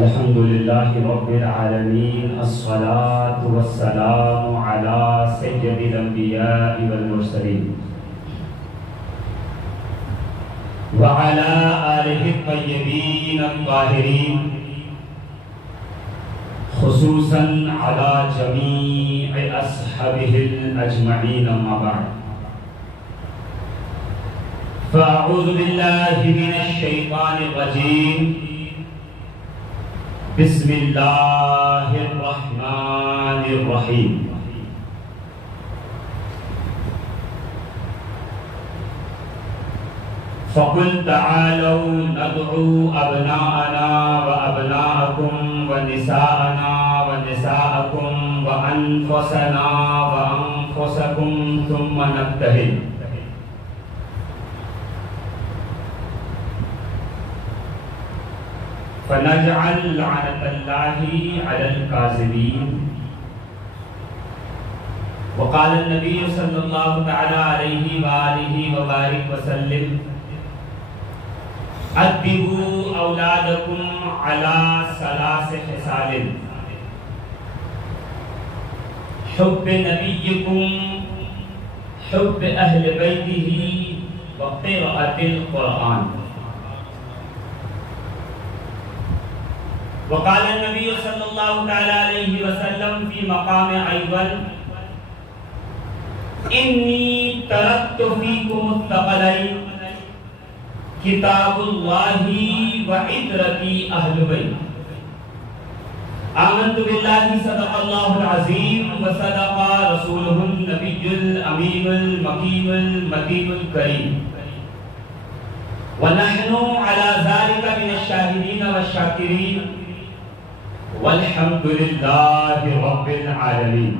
الحمد لله رب العالمين، الصلاة والسلام على سيد الأنبياء والمرسلين وعلى آله الطيبين الطاهرين، خصوصا على جميع أصحابه الأجمعين، أما بعد، فأعوذ بالله من الشيطان الرجيم، بسم الله الرحمن الرحيم. فقل تعالوا ندعو أبناءنا وأبناءكم ونساءنا ونساءكم وأنفسنا وأنفسكم ثم نبتهل. فنجعل لعنة الله على الكاذبين. وقال النبي صلى الله تعالى عليه وآله وبارك وسلم: أدبوا أولادكم على ثلاث خصال: حب نبيكم، حب أهل بيته، وقراءة القرآن. وقال النبي صلى الله تعالى عليه وسلم في مقام أيضا: إني تركت فيكم الثقلين، كتاب الله وعترتي أهل بيت. آمنت بالله صدق الله العظيم وصدق رسوله النبي الأمين المكين المتين الكريم، ونحن على ذلك من الشاهدين والشاكرين، والحمد لله رب العالمين.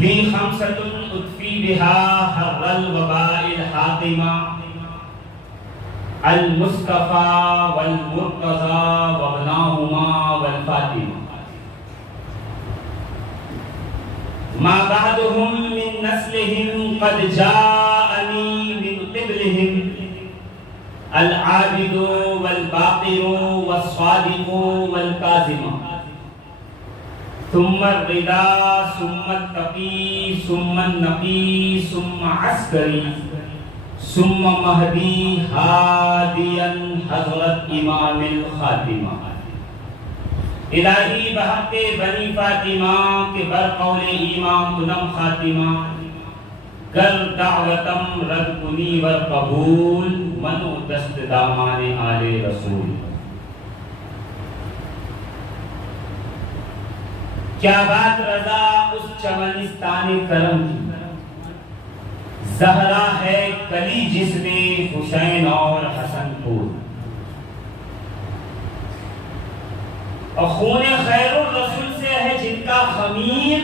لي خمسة أطفي بها حر الوباء الحاطمة: المصطفى والمرتضى وابناهما والفاطمة، ما بعدهم من نسلهم قد جاءني من قبلهم العابد والباقر والصادق والكاظم، ثم الرضا، ثم التقي، ثم النقي، ثم عسكري، ثم مہدی ہادیا حضرت امام الخاتمہ. الہی بحق بنی فاطمہ کے برقول امام کنم خاتمہ، گر دعوتم رد کنی ور قبول، منو دست دامان آل رسول. کیا بات رضا اس چمنستان کرم کی، زہرا ہے کلی جس میں حسین اور حسن پور، اور خون خیر الرسول سے ہے جن کا خمیر،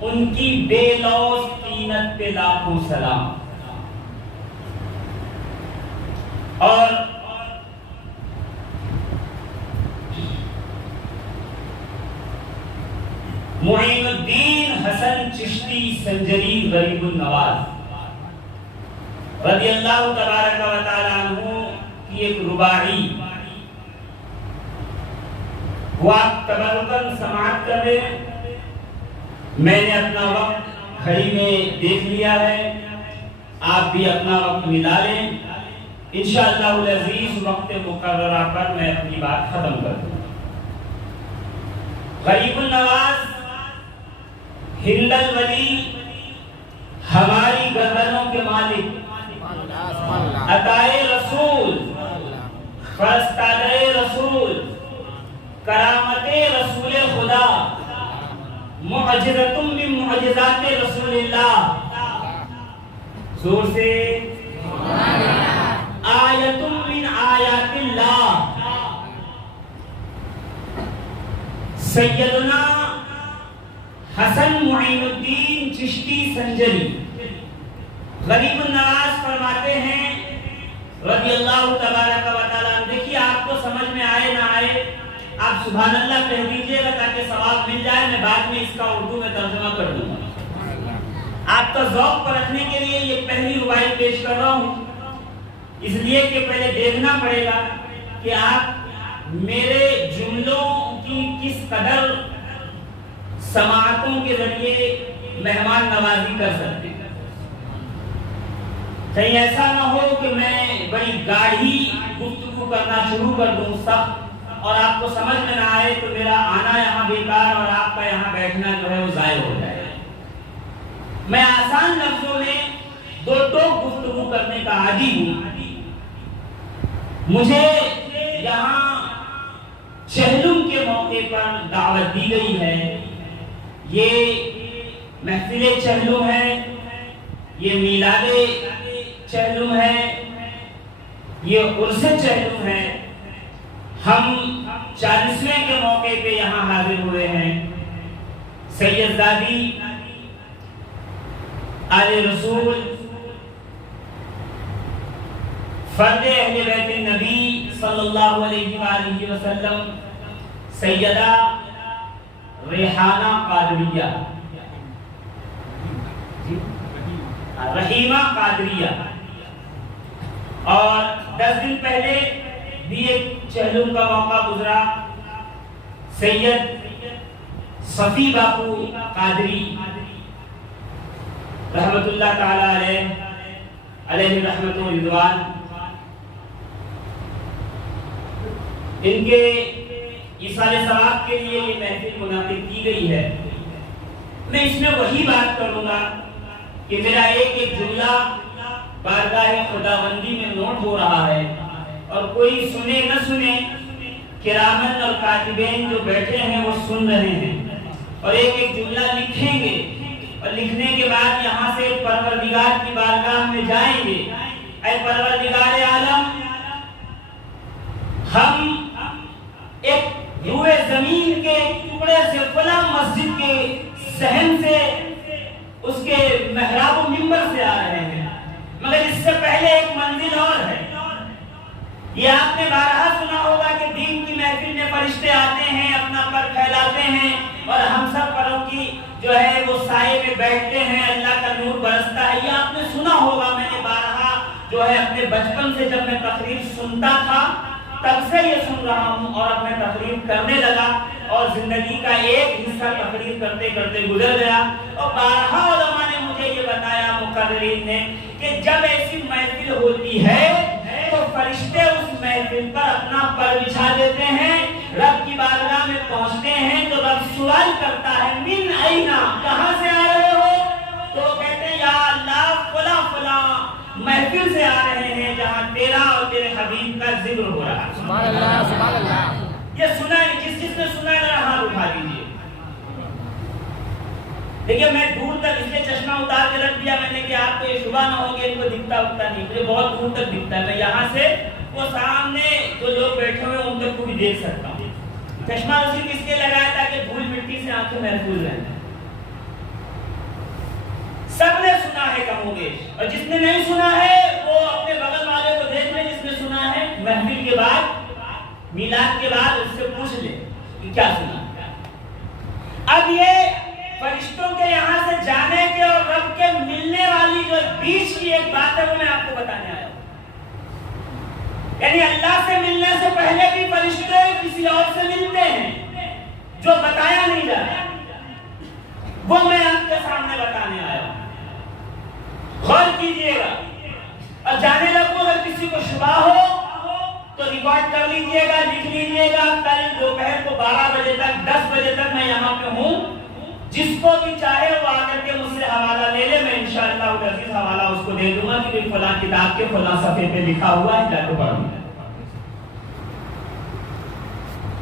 ان کی بے لوث طینت پہ لاکھوں سلام. اور معین الدین حسن چشتی سنجری غریب النواز رضی اللہ تبارک و تعالیٰ عنہ کی ایک رباعی وہ آپ تبرکاً سماعت کر رہے ہیں. میں نے اپنا وقت گھڑی میں دیکھ لیا ہے، آپ بھی اپنا وقت ملا لیں. انشاءاللہ العزیز وقت مقررہ پر میں اپنی بات ختم کر دوں. غریب النواز، ہند الولی، ہماری گردنوں کے مالک، عطائے رسول، فرستادہ رسول، کرامت رسول خدا، معجزۃ من معجزات رسول اللہ. زور سے آیت من آیات اللہ. سیدنا حسن معین الدین چشتی سنجری غریب النواز فرماتے ہیں رضی اللہ تبارک و تعالیٰ عنہ. دیکھیے آپ کو سمجھ میں آئے نہ آئے آپ سبحان اللہ کہہ دیجئے گا تاکہ ثواب مل جائے. میں بعد میں اس کا اردو میں ترجمہ کر دوں گا. آپ کا ذوق پرکھنے کے لیے یہ پہلی ربائی پیش کر رہا ہوں، اس لیے کہ پہلے دیکھنا پڑے گا کہ آپ میرے جملوں کی کس قدر سماعتوں کے ذریعے مہمان نوازی کر سکتے ہیں۔ کہیں ایسا نہ ہو کہ میں بڑی گاڑھی گفتگو کرنا شروع کر دوں سخت، اور آپ کو سمجھ میں نہ آئے تو میرا آنا یہاں بیکار اور آپ کا یہاں بیٹھنا جو ہے وہ ضائع ہو جائے۔ میں آسان لفظوں میں دو ٹوک گفتگو کرنے کا عادی ہوں۔ مجھے یہاں چہلم کے موقع پر دعوت دی گئی ہے۔ یہ محفل چہلم ہے، یہ میلاد چہلم ہے، یہ عرس چہلم ہے۔ ہم 40ویں کے موقع پہ یہاں حاضر ہوئے ہیں۔ سیدزادی آل رسول فرد اہل بیت النبی صلی اللہ علیہ وآلہ وسلم سیدہ ریحانہ قادریہ، رحیمہ قادریہ، اور 10 دن پہلے بھی ایک چہلم کا موقع گزرا، سید صفی باپو قادری رحمت اللہ تعالی علیہ رحمت و رضوان۔ ان کے ایصال ثواب کے لیے یہ محفل منعقد کی گئی ہے۔ میں اس میں وہی بات کروں گا کہ میرا ایک جملہ بارگاہ خداوندی میں نوٹ ہو رہا ہے، اور کوئی سنے نہ سنے، کرامن اور کاتبین جو بیٹھے ہیں وہ سن رہے ہیں، اور ایک جملہ لکھیں گے، اور لکھنے کے بعد یہاں سے پروردگار کی بارگاہ میں جائیں گے۔ اے پروردگار عالم، ہم ایک روئے زمین کے ٹکڑے سے فلاں مسجد کے صحن سے، اس کے محراب و منبر سے آ رہے ہیں، مگر اس سے پہلے ایک منزل اور ہے۔ یہ آپ نے بارہا سنا ہوگا کہ دین کی محفل میں فرشتے آتے ہیں، اپنا پر پھیلاتے ہیں، اور ہم سب پروں کی جو ہے وہ سائے میں بیٹھتے ہیں، اللہ کا نور برستا ہے۔ یہ آپ نے سنا ہوگا۔ میں نے بارہا جو ہے اپنے بچپن سے جب میں تقریر سنتا تھا تب سے یہ سن رہا ہوں، اور اب میں تقریر کرنے لگا، اور زندگی کا ایک حصہ تقریر کرتے کرتے گزر گیا، اور بارہا علماء نے مجھے یہ بتایا، مقررین نے، کہ جب ایسی محفل ہوتی ہے تو فرشتے اس محفل پر اپنا پر بچھا دیتے ہیں، رب کی بارگاہ میں پہنچتے ہیں تو رب سوال کرتا ہے، من اینا، کہاں سے آ رہے ہو؟ تو کہتے ہیں یا اللہ فلاں فلاں محفل سے آ رہے ہیں جہاں تیرا اور تیرے حبیب کا ذکر ہو رہا ہے۔ سبحان اللہ، سبحان اللہ۔ یہ سنا ہے، جس نے سنا ہے ذرا ہاتھ اٹھا دیجیے۔ دیکھیے میں دور تک اس لیے چشمہ اتار کے رکھ دیا میں نے کہ آپ کو یہ شبہ نہ ہو کہ ان کو دکھتا اٹھتا نہیں، مجھے بہت دور تک دکھتا ہے، میں یہاں سے وہ سامنے جو لوگ بیٹھے ہوئے ان تک کو بھی دیکھ سکتا ہوں۔ چشمہ صرف اس لیے لگایا تھا کہ دھول مٹی سے آنکھیں محفوظ رہیں۔ سب نے سنا ہے کم و بیش، اور جس نے نہیں سنا ہے وہ اپنے بغل والے کو دیکھ لے جس نے سنا ہے، محفل کے بعد میلاد کے بعد اس سے پوچھ لے کہ کیا سنا۔ اب یہ فرشتوں کے یہاں سے جانے کے اور رب کے ملنے والی جو بیچ کی ایک بات ہے وہ میں آپ کو بتانے آیا ہوں۔ یعنی اللہ سے ملنے سے پہلے بھی فرشتے کسی اور سے ملتے ہیں جو بتایا نہیں جاتا، وہ میں آپ کے سامنے بتانے آیا ہوں۔ غور کیجئے گا، اور جانے لگو اگر کسی کو شبہ ہو تو ریکارڈ کر لیجئے گا، لکھ لیجئے گا، کل دوپہر کو 12 بجے تک 10 بجے تک میں یہاں پہ ہوں، جس کو بھی چاہے وہ آ کر کے مجھ سے حوالہ لے لے، میں انشاءاللہ العزیز حوالہ اس کو دے دوں گا کہ فلاں کتاب کے فلاں صفحے پہ لکھا ہوا ہے، جا کے پڑھوں۔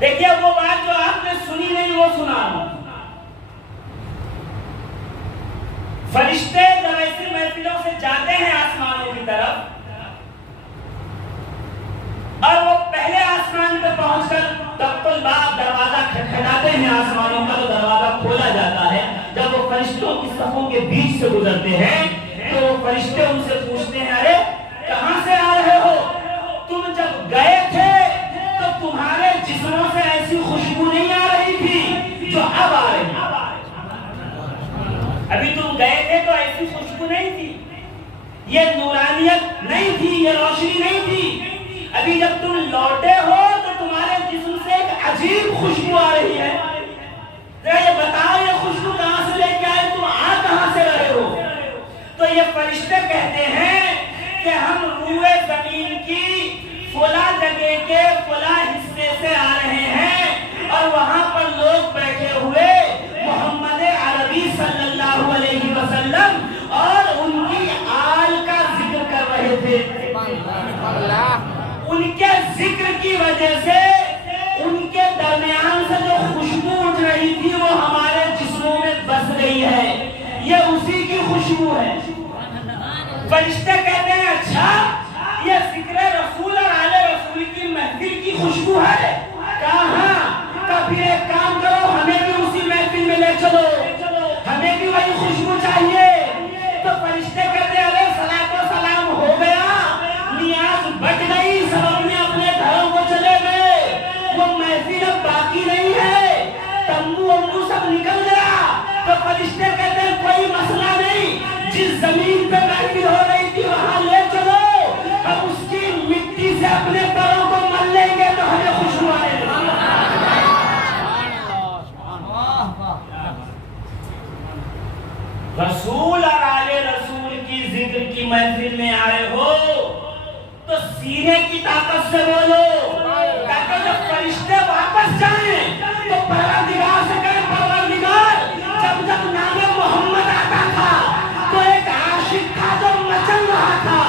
دیکھیے وہ بات جو آپ نے سنی نہیں وہ سنا رہا ہوں۔ فرشتے جب ایسی محفلوں سے جاتے ہیں آسمانوں کی طرف، اور وہ پہلے آسمان پہ پہنچ کر تب الباب دروازہ کھٹکھٹاتے ہیں آسمانوں کا، تو دروازہ کھولا جاتا ہے۔ جب وہ فرشتوں کی صفوں کے بیچ سے گزرتے ہیں تو وہ فرشتے ان سے پوچھتے ہیں، ارے کہاں سے آ رہے ہو؟ تم جب گئے تھے تو تمہارے جسموں سے ایسی خوشبو نہیں آ رہی تھی جو اب آ رہی ہے۔ ابھی تم گئے تھے تو ایسی تھی، یہ روشنی نہیں تھی. ابھی جب تم لوٹے ہو تو تمہارے جسم سے ایک عجیب خوشبو آ رہی ہے. یہ بتاؤ یہ خوشبو کہاں سے لے کے آئے، تم آ کہاں سے رہے ہو؟ تو یہ فرشتے کہتے ہیں کہ ہم روئے زمین کی فلاں جگہ کے فلاں حصے سے آ رہے ہیں، اور وہاں پر لوگ بیٹھے ہوئے محمد عربی صلی اللہ علیہ وسلم اور ان کی آل کا ذکر کر رہے تھے. ان کے ذکر کی وجہ سے ان کے درمیان سے جو خوشبو اٹھ رہی تھی وہ ہمارے جسموں میں بس گئی ہے. یہ اسی کی خوشبو ہے. فرشتے کہتے ہیں اچھا یہ ذکر رسول اور آل رسول کی محفل کی خوشبو ہے. کہاں؟ پھر ایک کام کرو، ہمیں بھی اسی محفل میں لے چلو، ہمیں بھی وہی خوشبو چاہیے. تو فرشتے کہتے ہیں علیہ الصلوۃ والسلام ہو گیا، نیاز بٹ گئی، سب اپنے اپنے گھروں کو چلے گئے. وہ محفل اب باقی نہیں ہے، تمبو امبو سب نکل گیا. تو فرشتے کہتے ہیں کوئی مسئلہ نہیں، جس زمین پہ محفل ہو رہی تھی وہاں لے چلو، ہم اس کی مٹی سے اپنے پیروں کو مل لیں گے تو ہمیں خوشبو آئے گی. رسول اور آل رسول کی ذکر کی محفل میں آئے ہو تو سینے کی طاقت سے بولو، تاکہ جب فرشتے واپس جائیں تو پروردگار سے کہیں پروردگار جب جب نام محمد آتا تھا تو ایک عاشق تھا جو مچل رہا تھا،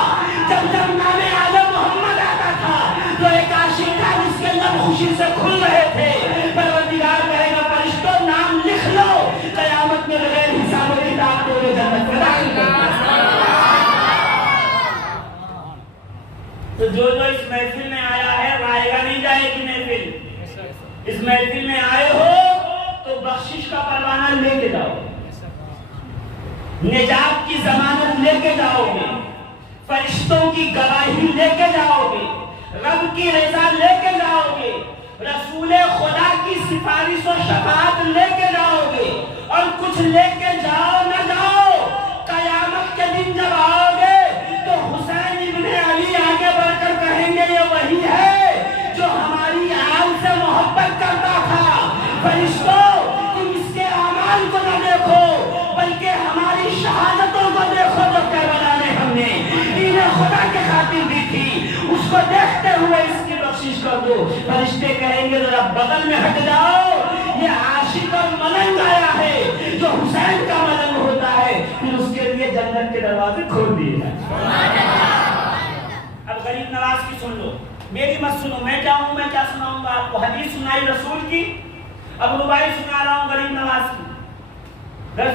جب جب نام آل محمد آتا تھا تو ایک عاشق تھا جس کے لب خوشی سے کھل رہے تھے. پروردگار کہے گا فرشتوں نام لکھ لو، قیامت میں بغیر حساب و کتاب تمہیں جنت میں داخل کر دیا. تو جو اس محفل میں آیا ہے رائے گا نہیں جائے گی محفل. اس محفل میں آئے ہو تو بخشش کا پروانہ لے کے جاؤ، نجات کی ضمانت لے کے جاؤ گے، فرشتوں کی گواہی لے کے جاؤ گے، رب کی رضا لے کے جاؤ گے، رسول خدا کی سفارش و شفاعت لے کے جاؤ گے. اور کچھ لے کے جاؤ نہ جاؤ، قیامت کے دن جب آؤ گے تو حسین ابن علی آگے بڑھ کر کہیں گے یہ وہی ہے جو ہماری آل سے محبت کرتا تھا. فرشتوں تم اس کے اعمال کو نہ دیکھو بلکہ ہماری شہادتوں کو دیکھو جو کربلا میں ہم نے انہیں خدا کے خاطر دی تھی، اس کو دیکھتے ہوئے اس کی بخشش کر دو. فرشتے کہیں گے ذرا بغل میں ہٹ جاؤ، یہ عاشق اور ملنگ آیا ہے جو حسین کا ملنگ ہوتا ہے، پھر اس کے لیے جنت کے دروازے کھول دیے جائیں. اب غریب نواز کی سن لو، میری مت سنو. میں کیا ہوں، میں کیا سناؤں گا آپ کو؟ حدیث سنائی رسول کی، اب ربائی سنا رہا ہوں غریب نواز کی.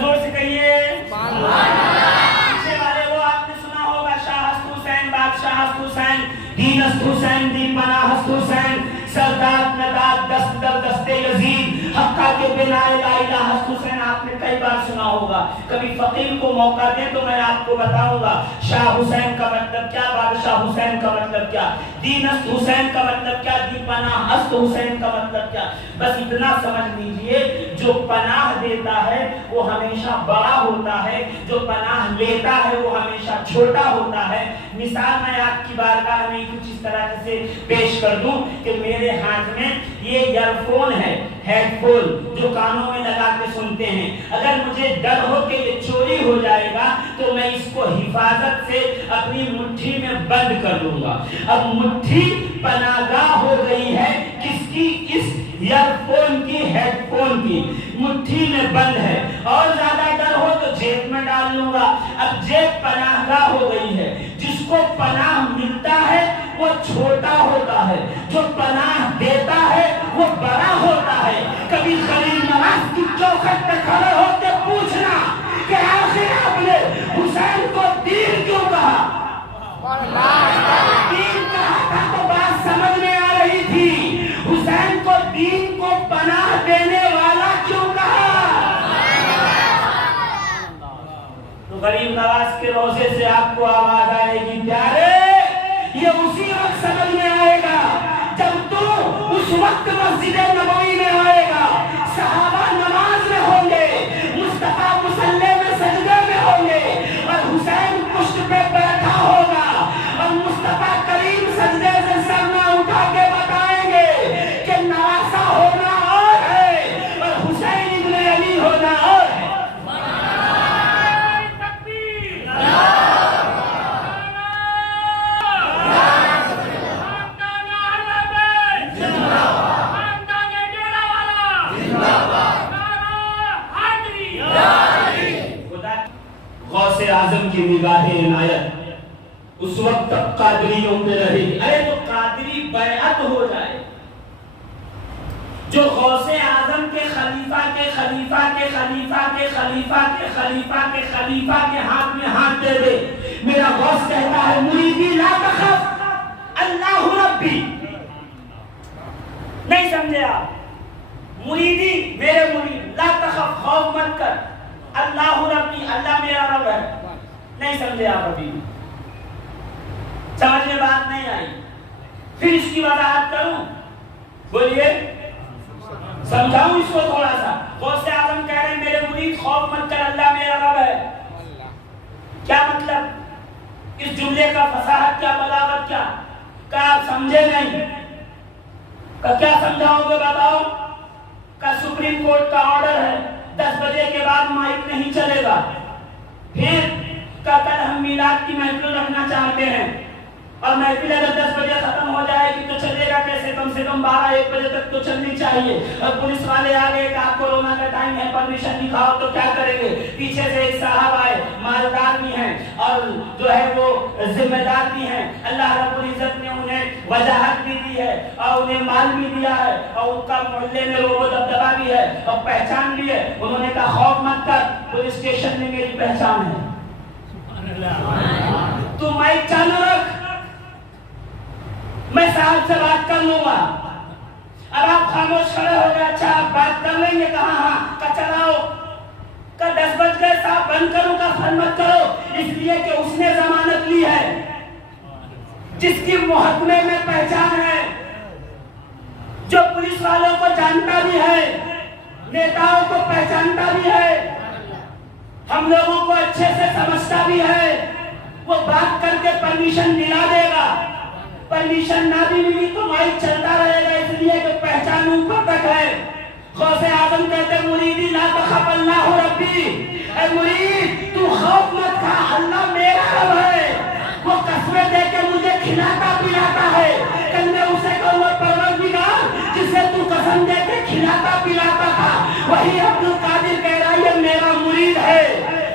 زور سے کہیے پیچھے والے وہ آپ نے سنا ہوگا، شاہ ہست حسین، بادشاہ ہست حسین، دین ہست حسین، دین پناہ ہست حسین، سرداد نداد دست در دست یزید، حقہ کے بنا لا الہ ہست حسین. آپ نے کئی بار سنا ہوگا. کبھی فقیر کو موقع دیں تو میں آپ کو بتاؤں گا شاہ حسین کا مطلب کیا، بادشاہ حسین کا مطلب کیا، دین ہست حسین کا مطلب کیا، دین پناہ ہست حسین کا مطلب کیا. بس اتنا سمجھ لیجئے جو پناہ دیتا ہے وہ ہمیشہ بڑا ہوتا ہے، جو پناہ لیتا ہے وہ ہمیشہ چھوٹا ہوتا ہے. مثال میں آپ کی بارگاہ میں کچھ اس طرح سے پیش کر دوں کہ میرے ہاتھ میں یہ ایئر فون ہے، ہیڈ فون جو کانوں میں لگا کے سنتے ہیں. اگر مجھے ڈر ہو کہ یہ چوری ہو جائے گا تو میں اس کو حفاظت سے اپنی مٹھی میں بند کر لوں گا. اب مٹھی پناہگاہ ہو گئی ہے کس کی؟ اس ایئر فون کی، ہیڈ فون کی مٹھی میں بند ہے. اور زیادہ ڈر ہو تو جیب میں ڈال لوں گا. اب جیب پناہگاہ ہو گئی ہے. جس کو پناہ ملتا ہے وہ چھوٹا ہوتا ہے، جو پناہ دیتا ہے وہ بڑا ہوتا ہے. کبھی غریب نواز کی چوکھٹ پہ کھڑے ہو کے پوچھنا کہ آخر آپ نے حسین کو دین کیوں کہا؟ دین کہا تھا تو بات سمجھ میں آ رہی تھی. حسین کو دین کو پناہ دینے والا کیوں کہا؟ تو غریب نواز کے روزے سے آپ کو آواز آئے گی پیارے، یہ اسی وقت سمجھ میں آئے گا جب تو اس وقت مسجد نبوی میں آئے گا، صحابہ نماز میں ہوں گے، مصطفیٰ مصلی میں سجدے میں ہوں گے، اور حسین پشت پہ بیٹھا ہوگا، اور مصطفیٰ قادریوں پہ رہے گی. ارے تو قادری بیعت ہو جائے جو غوث اعظم کے خلیفہ کے خلیفہ کے خلیفہ کے خلیفہ کے خلیفہ کے خلیفہ کے ہاتھ میں ہاتھ دے دے. میرا غوث کہتا ہے مریدی لا تخف اللہ ربی. نہیں سمجھے آپ؟ مریدی میرے مرید لا تخف خوف مت کر اللہ ربی اللہ میرا رب ہے. نہیں سمجھے آپ؟ ابھی سمجھ میں بات نہیں آئی. پھر اس کی وضاحت کروں. بولیے سمجھاؤں اس کو تھوڑا سا. غوث اعظم کہہ رہے ہیں میرے مرید خوف مت کر اللہ میرا رب ہے. کیا مطلب؟ اس جملے کا فصاحت کیا بلاغت کیا کہ آپ سمجھے نہیں؟ کہ کیا سمجھاؤ گے بتاؤ؟ کہ سپریم کورٹ کا آرڈر ہے 10 بجے کے بعد مائک نہیں چلے گا. پھر کہ کل ہم میلاد کی محفل رکھنا چاہتے ہیں اور محفل اگر 10 بجے ختم ہو جائے گی تو چلے گا کیسے؟ کم سے کم 12-1 بجے تک تو چلنی چاہیے. اور پولیس والے آ گئے کہ آپ کورونا کا ٹائم ہے پرمیشن دکھاؤ تو کیا کریں گے؟ پیچھے سے ایک صاحب آئے مالدار بھی ہیں اور جو ہے وہ ذمہ دار بھی ہیں. اللہ رب العزت نے انہیں وجاہت بھی دی ہے اور انہیں مال بھی دیا ہے اور ان کا محلے میں روب و دبدبہ بھی ہے اور پہچان بھی ہے. انہوں نے کہا خوف مت کر پولیس اسٹیشن میں میری پہچان ہے. تو مائک چالو رکھ میں صاحب سے بات کر لوں گا. اب آپ خاموش کھڑے ہو گئے. اچھا آپ بات کر لیں گے؟ کہاں ہاں کا چلاؤ کا 10 بج گئے صاحب بند کرو کا فن مت کرو. اس لیے کہ اس نے ضمانت لی ہے جس کی محکمے میں پہچان ہے, جو پولیس والوں کو جانتا بھی ہے, نیتاؤں کو پہچانتا بھی ہے, ہم لوگوں کو اچھے سے سمجھتا بھی ہے. وہ بات کر کے پرمیشن دلا دے گا. پرمیشن نہ بھی ملی تو مائک چلتا رہے گا, اس لیے کہ پہچان اوپر تک ہے. غوث اعظم کہتے مریدی لا تخف اللہ ربی, اے مرید تو خوف مت کھا اللہ میرا رب ہے. وہ قسمیں دے کے مجھے کھلاتا پلاتا ہے. کل میں اسے کہوں پروردگار جسے تو قسم دے کے کھلاتا پلاتا تھا وہی عبد القادر کہہ رہا ہے یہ میرا مرید ہے.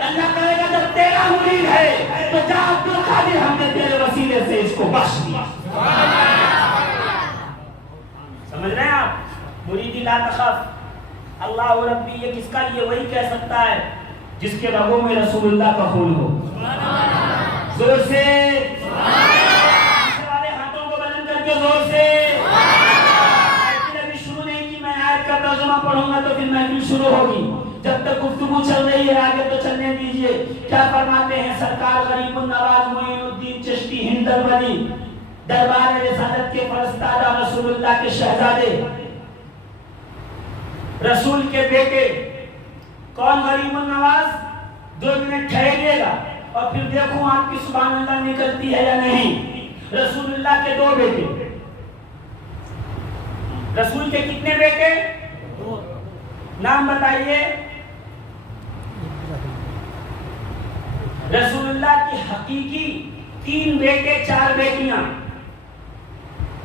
اللہ کہے گا جب تیرا مرید ہے تو جا عبد القادر ہم نے تیرے وسیلے سے اس کو بخش دیا. سمجھ رہے ہیں آپ؟ مریدی لا تخف اللہ ربی یہ کس کا لیے وہی کہہ سکتا ہے جس کے رگوں میں رسول اللہ کا خون ہو. زور سے والے ہاتھوں کو بلند کر کے زور سے. ابھی شروع نہیں کی, میں آیت کا ترجمہ پڑھوں گا تو پھر محفل شروع ہوگی. جب تک گفتگو چل رہی ہے آگے تو چلنے دیجئے. کیا فرماتے ہیں سرکار غریب النواز معین الدین چشتی ہندلوی دربار رسالت کے فرستادہ رسول اللہ کے شہزادے رسول کے بیٹے. کون غریب النواز؟ 2 منٹ ٹھہریے گا اور پھر دیکھوں آپ کی سبحان اللہ نکلتی ہے یا نہیں. رسول اللہ کے 2 بیٹے. رسول کے کتنے بیٹے؟ نام بتائیے. رسول اللہ کی حقیقی 3 بیٹے 4 بیٹیاں.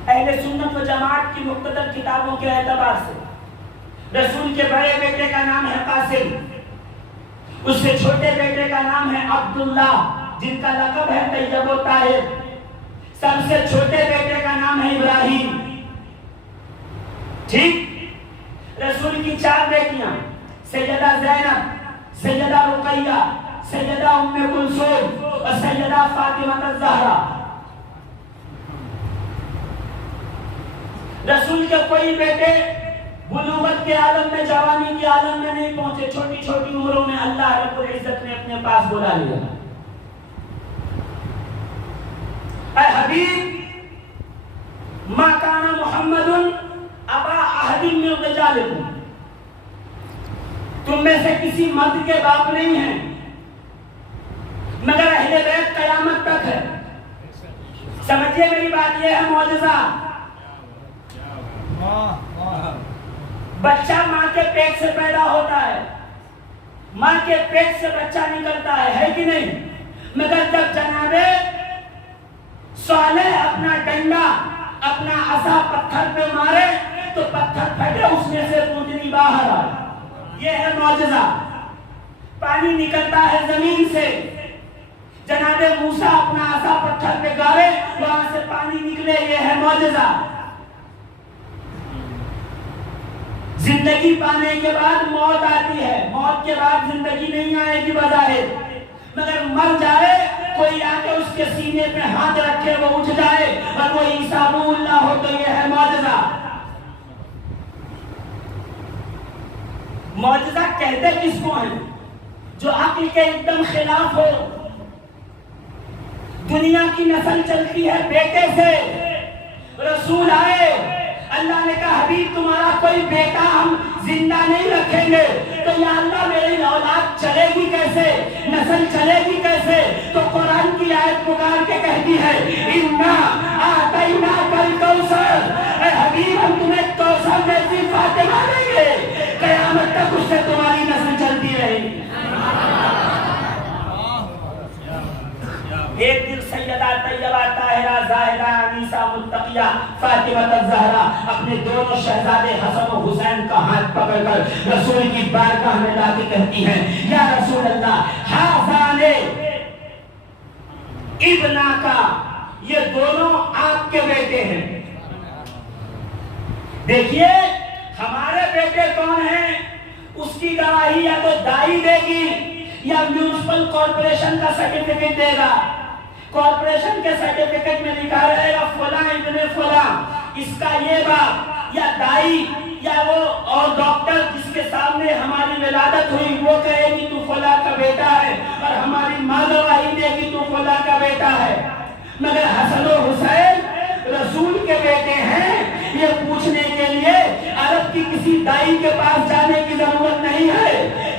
اہل سنت و جماعت کی مقتدر کتابوں کے اعتبار سے رسول کے بڑے بیٹے کا نام ہے قاسم, اس سے چھوٹے بیٹے کا نام ہے عبداللہ جن کا لقب ہے طیب و طاہر, سب سے چھوٹے بیٹے کا نام ہے ابراہیم. ٹھیک. رسول کی 4 بیٹیاں سیدہ زینب, سیدہ رقیہ, سیدہ ام کلثوم اور سیدہ فاطمہ الزہرا. رسول کے کوئی بیٹے بلوغت کے عالم میں, جوانی کے عالم میں نہیں پہنچے. چھوٹی چھوٹی عمروں میں اللہ رب العزت نے اپنے پاس بلا لیا. اے حبیب ما کان محمد ابا احد من رجالکم, تم میں سے کسی مرد کے باپ نہیں ہیں مگر اہل بیت قیامت تک ہے. سمجھیے میری بات, یہ ہے معجزہ. بچہ ماں کے پیٹ سے پیدا ہوتا ہے, ماں کے پیٹ سے بچہ نکلتا ہے کہ نہیں؟ مگر جب جناب صالح اپنا ڈنڈا اپنا عصا پتھر پہ مارے تو پتھر پھٹے, اس میں سے پوجنی باہر آئے. یہ ہے معجزہ. پانی نکلتا ہے زمین سے, جناب موسیٰ اپنا عصا پتھر پہ گاڑے، وہاں سے پانی نکلے، یہ ہے معجزہ۔ زندگی پانے کے بعد موت آتی ہے، موت کے بعد زندگی نہیں آئے گی بظاہر، مگر مر جائے کوئی آ کے اس کے سینے پہ ہاتھ رکھے وہ اٹھ جائے اور وہ عیسیٰ روح اللہ ہو تو یہ ہے معجزہ۔ معجزہ کہتے کس کو ہیں؟ جو عقل کے ایک دم خلاف ہو۔ دنیا کی نسل چلتی ہے بیٹے سے، رسول آئے، اللہ نے کہا حبیب تمہارا کوئی بیٹا ہم زندہ نہیں رکھیں گے، تو یا اللہ میری اولاد چلے گی کیسے، نسل چلے گی کیسے؟ تو قرآن کی آیت پکار کے کہتی ہے اِنَّا أَعْطَيْنَاكَ الْكَوْثَرَ، اے حبیب ہم تمہیں کوثر جیسی فاطمہ دیں گے، قیامت تک اس سے تمہاری نسل چلتی رہے گی۔ ایک دن سیدہ طیبہ طاہرہ زاہدہ انیسہ متقیہ فاطمہ الزہرا اپنے دونوں شہزادے حسن و حسین کا ہاتھ پکڑ کر رسول کی بارگاہ میں لا کے کہتی ہیں یا رسول اللہ ہذان ابناکا، یہ دونوں آپ کے بیٹے ہیں۔ دیکھیے ہمارے بیٹے کون ہیں، اس کی گواہی یا تو دائی دے گی یا میونسپل کارپوریشن کا سرٹیفکیٹ دے گا۔ کارپوریشن کے سرٹیفکیٹ میں لکھا رہے گا فلاں ابن فلاں، اس کا یہ باپ، یا دائی یا وہ اور ڈاکٹر جس کے سامنے ہماری ولادت ہوئی وہ کہے گی تو فلاں کا بیٹا ہے، اور ہماری ماں گواہی دے گی تو فلاں کا بیٹا ہے۔ مگر حسن و حسین رسول کے بیٹے ہیں، یہ پوچھنے کے لیے عرب کی کسی دائی کے پاس جانے کی ضرورت نہیں ہے۔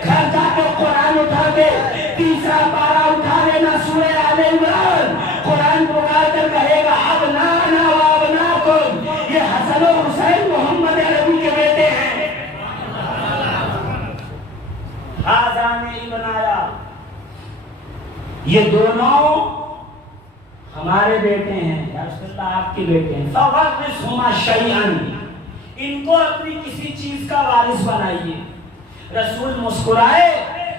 گھر جا کے قرآن اٹھا کے تیسرا پارہ اٹھا لینا سورہ آل عمران، قرآن پکار کر کہے گا ابنانا و ابناکم، یہ حسن و حسین محمد عربی کے بیٹے ہیں۔ ہذان ابنایا، یہ دونوں ہمارے بیٹے ہیں، یا رسول اللہ آپ کے بیٹے ہیں۔ فَوَرِّثْهُمَا شَيْئًا، ان کو اپنی کسی چیز کا وارث بنائیے۔ رسول مسکرائے،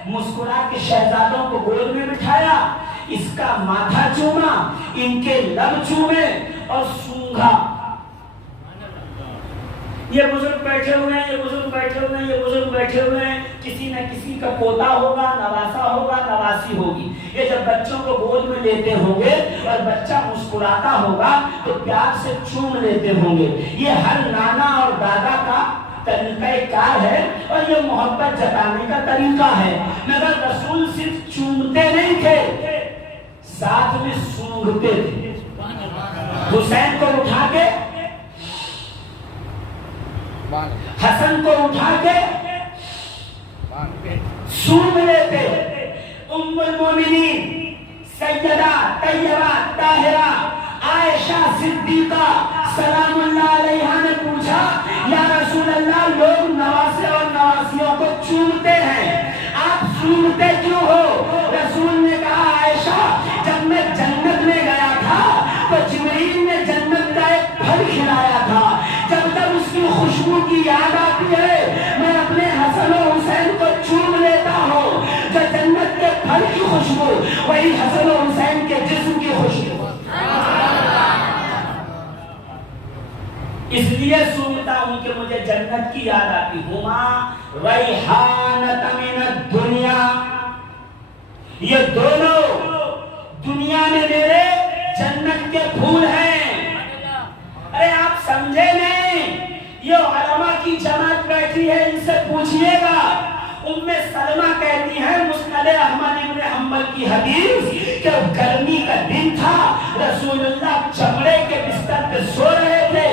مسکرا کے شہزادوں کو گود میں بٹھایا، اس کا ماتھا چوما، ان کے لب چومے اور سونگھا۔ یہ بزرگ بیٹھے ہوئے ہیں، یہ بزرگ بیٹھے ہوئے ہیں، یہ بزرگ بیٹھے ہوئے ہیں، کسی نہ کسی کا پوتا ہوگا، نواسا ہوگا، نواسی ہوگی۔ یہ جب بچوں کو گود میں لیتے ہوں گے اور بچہ مسکراتا ہوگا تو پیار سے چوم لیتے ہوں گے۔ یہ ہر نانا اور دادا کا طریقہ کار ہے اور یہ محبت جتانے کا طریقہ ہے، مگر رسول صرف چومتے نہیں تھے، ساتھ میں سونگھتے تھے۔ حسین کو اٹھا کے، حسن کو اٹھا کے سونگ لیتے۔ ام المومنین سیدہ طیبہ طاہرہ عائشہ صدیقہ سلام اللہ علیہا نے پوچھا یا رسول اللہ لوگ نواسے اور نواسیوں کو چومتے ہیں، آپ سونگتے کیوں ہو؟ رسول نے کہا عائشہ جب میں جنت میں گیا تھا تو جبریل نے جنت کا ایک پھل کھلایا تھا، جب تک اس کی خوشبو کی یاد آتی ہے میں اپنے حسن و حسین کو چوم لیتا ہوں۔ جو جنت کے پھل کی خوشبو وہی حسن و حسین کے جسم کی خوشبو، اس لیے سونگتا ہوں کہ مجھے جنت کی یاد آتی۔ ہما ریحانۃ من الدنیا، یہ دونوں دنیا میں میرے جنت کے پھول ہیں۔ ارے آپ سمجھے نہیں، یہ علماء کی جماعت بیٹھی ہے، ان سے پوچھئے گا۔ ام سلمہ کہتی ہے مسند احمد بن حنبل کی حدیث کہ گرمی کا دن تھا، رسول اللہ چمڑے کے بستر پہ سو رہے تھے،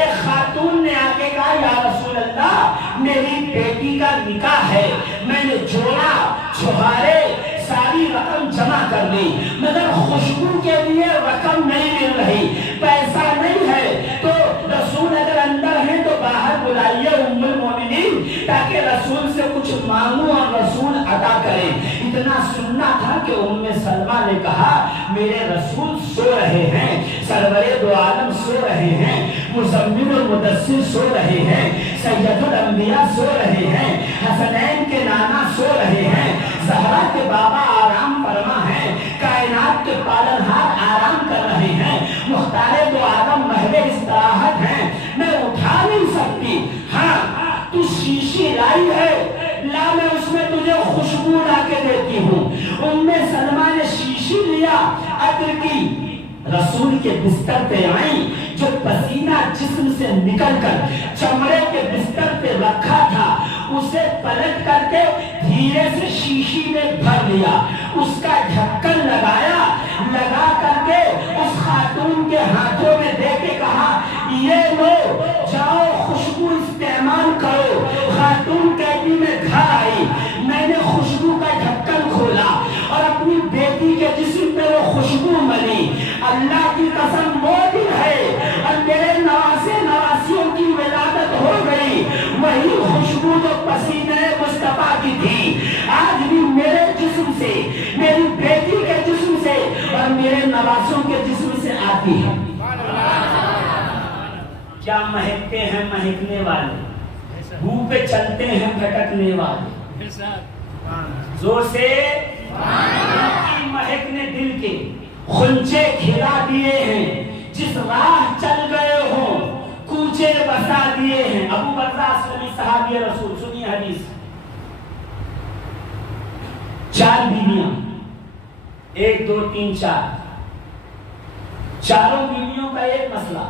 ایک خاتون نے آ کے کہا یا رسول اللہ میری بیٹی کا نکاح ہے، میں نے جوڑا چھہارے ساری رقم جمع کر لی مگر خوشبو کے لیے رقم نہیں مل رہی، پیسہ نہیں ہے، تو رسول اگر اندر ہیں تو باہر بلائیے ام المومنین تاکہ رسول سے کچھ مانگوں اور رسول عطا کریں۔ اتنا سننا تھا کہ ام سلمہ نے کہا میرے رسول سو رہے ہیں، سرور دو عالم سو رہے ہیں، مزمل و مدثر سو رہے ہیں، سید الانبیاء سو رہے ہیں، حسنین کے نانا سو رہے ہیں، زہرا کے بابا آرام فرما ہیں، کائنات کے پالنہار آرام کر رہے ہیں، مختار دو عالم محل استراحت ہیں، میں اٹھا نہیں سکتی۔ ہاں تو شیشی لائی ہے، لا میں اس میں تجھے خوشبو لا کے دیتی ہوں۔ ام سلمہ نے شیشی لیا عطر کی، رسول کے بستر پہ آئیں، جو پسینہ جسم سے نکل کر چمڑے کے بستر پہ رکھا تھا اسے پلٹ کر کے دھیرے سے شیشی میں بھر لیا، اس کا ڈھکن لگایا، لگا کر کے اس خاتون کے ہاتھوں میں دے کے کہا یہ لو جاؤ خوشبو استعمال کرو۔ خاتون کہتی میں گھر آئی، میں نے خوشبو کا ڈھکن کھولا اور اپنی بیٹی کے جسم پہ وہ خوشبو ملی۔ اللہ کی قسم وہ دن ہے اور میرے نواسے نواسیوں کی ولادت ہو گئی، وہی خوشبو جو پسینہ مصطفیٰ کی تھی آج بھی میرے جسم سے، میری بیٹی کے جسم سے اور میرے نواسوں کے جسم سے آتی ہے۔ کیا مہکتے ہیں مہکنے والے، بو پہ چلتے ہیں بھٹکنے والے، زور سے کی مہک نے دل کے خنچے کھلا دیے ہیں، جس راہ چل گئے ہوں کوچے بسا دیے ہیں۔ ابو برزہ اسلمی صحابی رسول، سنیے حدیث۔ 4 بیویاں، 1 2 3 4، چاروں بیویوں کا ایک مسئلہ،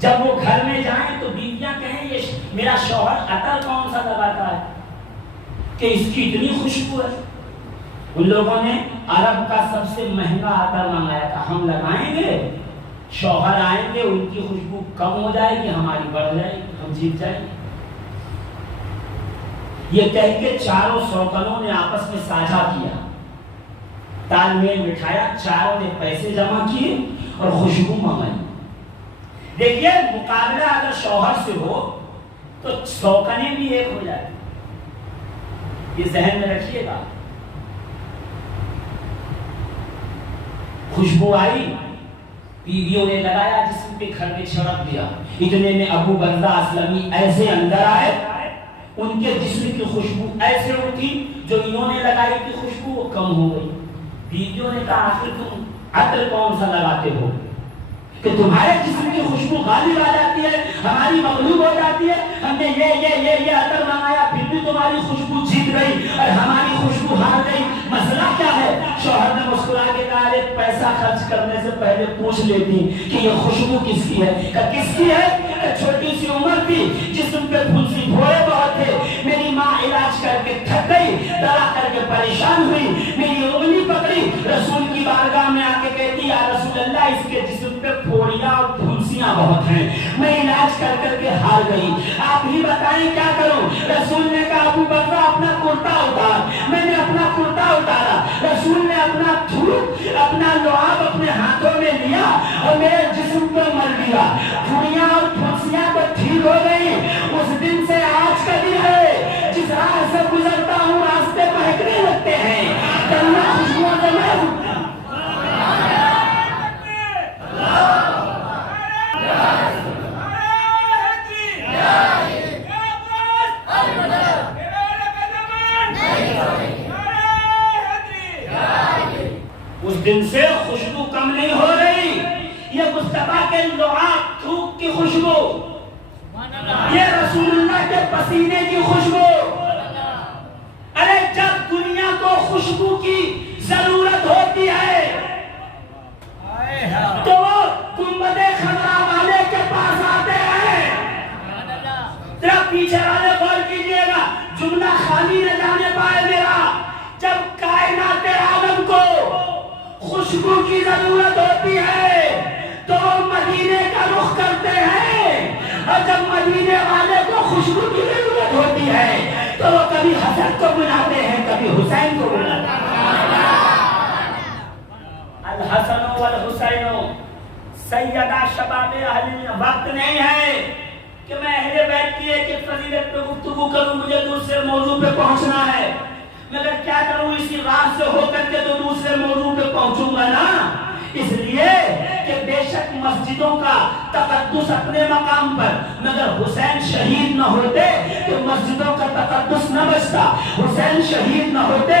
جب وہ گھر میں جائیں تو بیویاں کہیں یہ میرا شوہر عطر کون سا لگاتا ہے کہ اس کی اتنی خوشبو ہے۔ ان لوگوں نے عرب کا سب سے مہنگا عطر منگایا تھا، ہم لگائیں گے، شوہر آئیں گے، ان کی خوشبو کم ہو جائے گی، ہماری بڑھ جائے گی، ہم جیت جائیں گے۔ یہ کہہ کے چاروں سوکنوں نے آپس میں ساجھا کیا، تال میل بٹھایا، چاروں نے پیسے جمع کیے اور خوشبو منگائی۔ دیکھیے مقابلہ اگر شوہر سے ہو تو سوکنے بھی ایک ہو جائے، یہ ذہن میں رکھیے گا۔ خوشبو آئی، بیویوں نے لگایا، جسم پہ گھر میں چھڑک دیا، اتنے میں ابو برزہ اسلمی ایسے اندر آئے، ان کے جسم کی خوشبو ایسے اٹھی جو انہوں نے لگائی تھی خوشبو وہ کم ہو گئی۔ بیویوں نے کہا آخر تم عطر کون سا لگاتے ہو کہ تمہارے جسم کی خوشبو غالب آ جاتی ہے، ہماری مغلوب ہو جاتی ہے؟ ہم نے یہ عطر منگایا پھر بھی تمہاری خوشبو جیت گئی اور ہماری خوشبو ہار گئی، مسئلہ کیا ہے؟ شوہر نے مسکرا کے کہا پیسہ خرچ کرنے سے پہلے پوچھ لیتی کہ یہ خوشبو کس کی ہے؟ کہ کس کی ہے؟ کہ چھوٹی سی عمر تھی، جسم پہ پھنسی پھوڑے بہت تھے، میری ماں علاج کر کے تھک گئی، دوا کر کے پریشان ہوئی، میری انگلی پکڑی، رسول کی بارگاہ میں آ کے کہتی یا رسول اللہ اس کے جسم پہ پھوڑیاں اور پھنسیاں بہت ہیں، میں علاج کر کر کے ہار گئی، آپ ہی بتائیں کیا کروں؟ رسول نے کہا ابو برزہ اپنا کرتا اتار۔ میں نے اپنا کرتا اتارا، رسول نے اپنا دھوپ اپنا لعاب اپنے ہاتھوں میں لیا اور میرے جسم پہ مل دیا، پھوڑیاں اور پھنسیاں تو ٹھیک ہو گئی۔ اس دن سے آج کا دن ہے، جس راہ سے گزرتا ہوں راستے مہکنے لگتے ہیں، اللہ خوشبو سے محفوظ۔ اس دن سے خوشبو کم نہیں ہو رہی، یہ مصطفیٰ کے لعاب تھوک کی خوشبو، یہ رسول اللہ کے پسینے کی خوشبو۔ ارے جب دنیا کو خوشبو کی ضرورت ہوتی ہے تو وہ گنبد خضرا والے کے پاس آتے ہیں۔ ذرا پیچھے والے غور کیجئے گا، جملہ خالی نہ جانے پائے میرا۔ جب کائنات عالم کو خوشبو کی ضرورت ہوتی ہے تو وہ مدینے کا رخ کرتے ہیں، اور جب مدینے والے کو خوشبو کی ضرورت ہوتی ہے تو وہ کبھی حسن کو بلاتے ہیں، کبھی حسین کو بلاتے ہیں۔ الحسن والحسین سیدہ شباب اہل وقت نہیں ہے کہ میں اہل بیت کی ایک فضیلت پہ گفتگو کروں، مجھے دوسرے موضوع پہ پہنچنا ہے، مگر کیا کروں اسی راہ سے ہو کر کے تو دوسرے موضوع پہ پہنچوں گا نا، اس لیے کہ بے شک مسجدوں کا تقدس اپنے مقام پر، مگر حسین شہید نہ ہوتے تو مسجدوں کا تقدس نہ بچتا، حسین شہید نہ ہوتے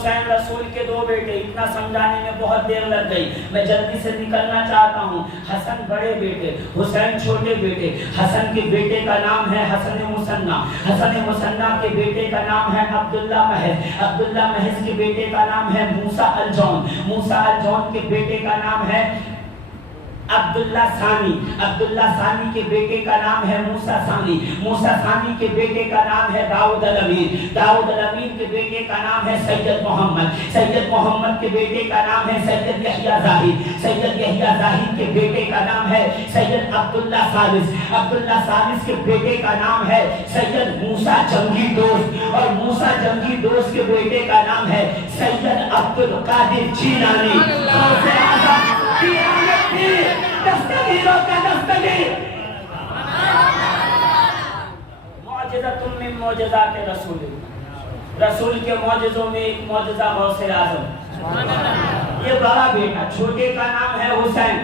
حسین رسول کے دو بیٹے، اتنا سمجھانے میں بہت دیر لگ گئی، میں جلدی سے نکلنا چاہتا ہوں۔ حسن بڑے بیٹے، حسین چھوٹے بیٹے۔ حسن کے بیٹے کا نام ہے حسن مثنی، حسن مثنی کے بیٹے کا نام ہے عبداللہ محض، عبداللہ محض کے بیٹے کا نام ہے موسیٰ الجون، موسیٰ الجون کے بیٹے کا نام ہے عبداللہ ثانی، عبداللہ ثانی کے بیٹے کا نام ہے موسیٰ ثانی، موسیٰ ثانی کے بیٹے کا نام ہے داؤد الامین، داؤد الامین کے بیٹے کا نام ہے سید محمد، سید محمد کے بیٹے کا نام ہے سید یحییٰ زاہد، سید یحییٰ زاہد کے بیٹے کا نام ہے سید عبداللہ ثالث، عبداللہ ثالث کے بیٹے کا نام ہے سید موسیٰ جنگی دوست، اور موسیٰ جنگی دوست کے بیٹے کا نام ہے سید عبدالقادر جیلانی۔ دستگیروں کا دستگیر، معجزۃ من معجزات رسول اللہ، رسول کے معجزوں میں ایک معجزہ غوث اعظم، یہ بڑا بیٹا، چھوٹے کا نام ہے حسین۔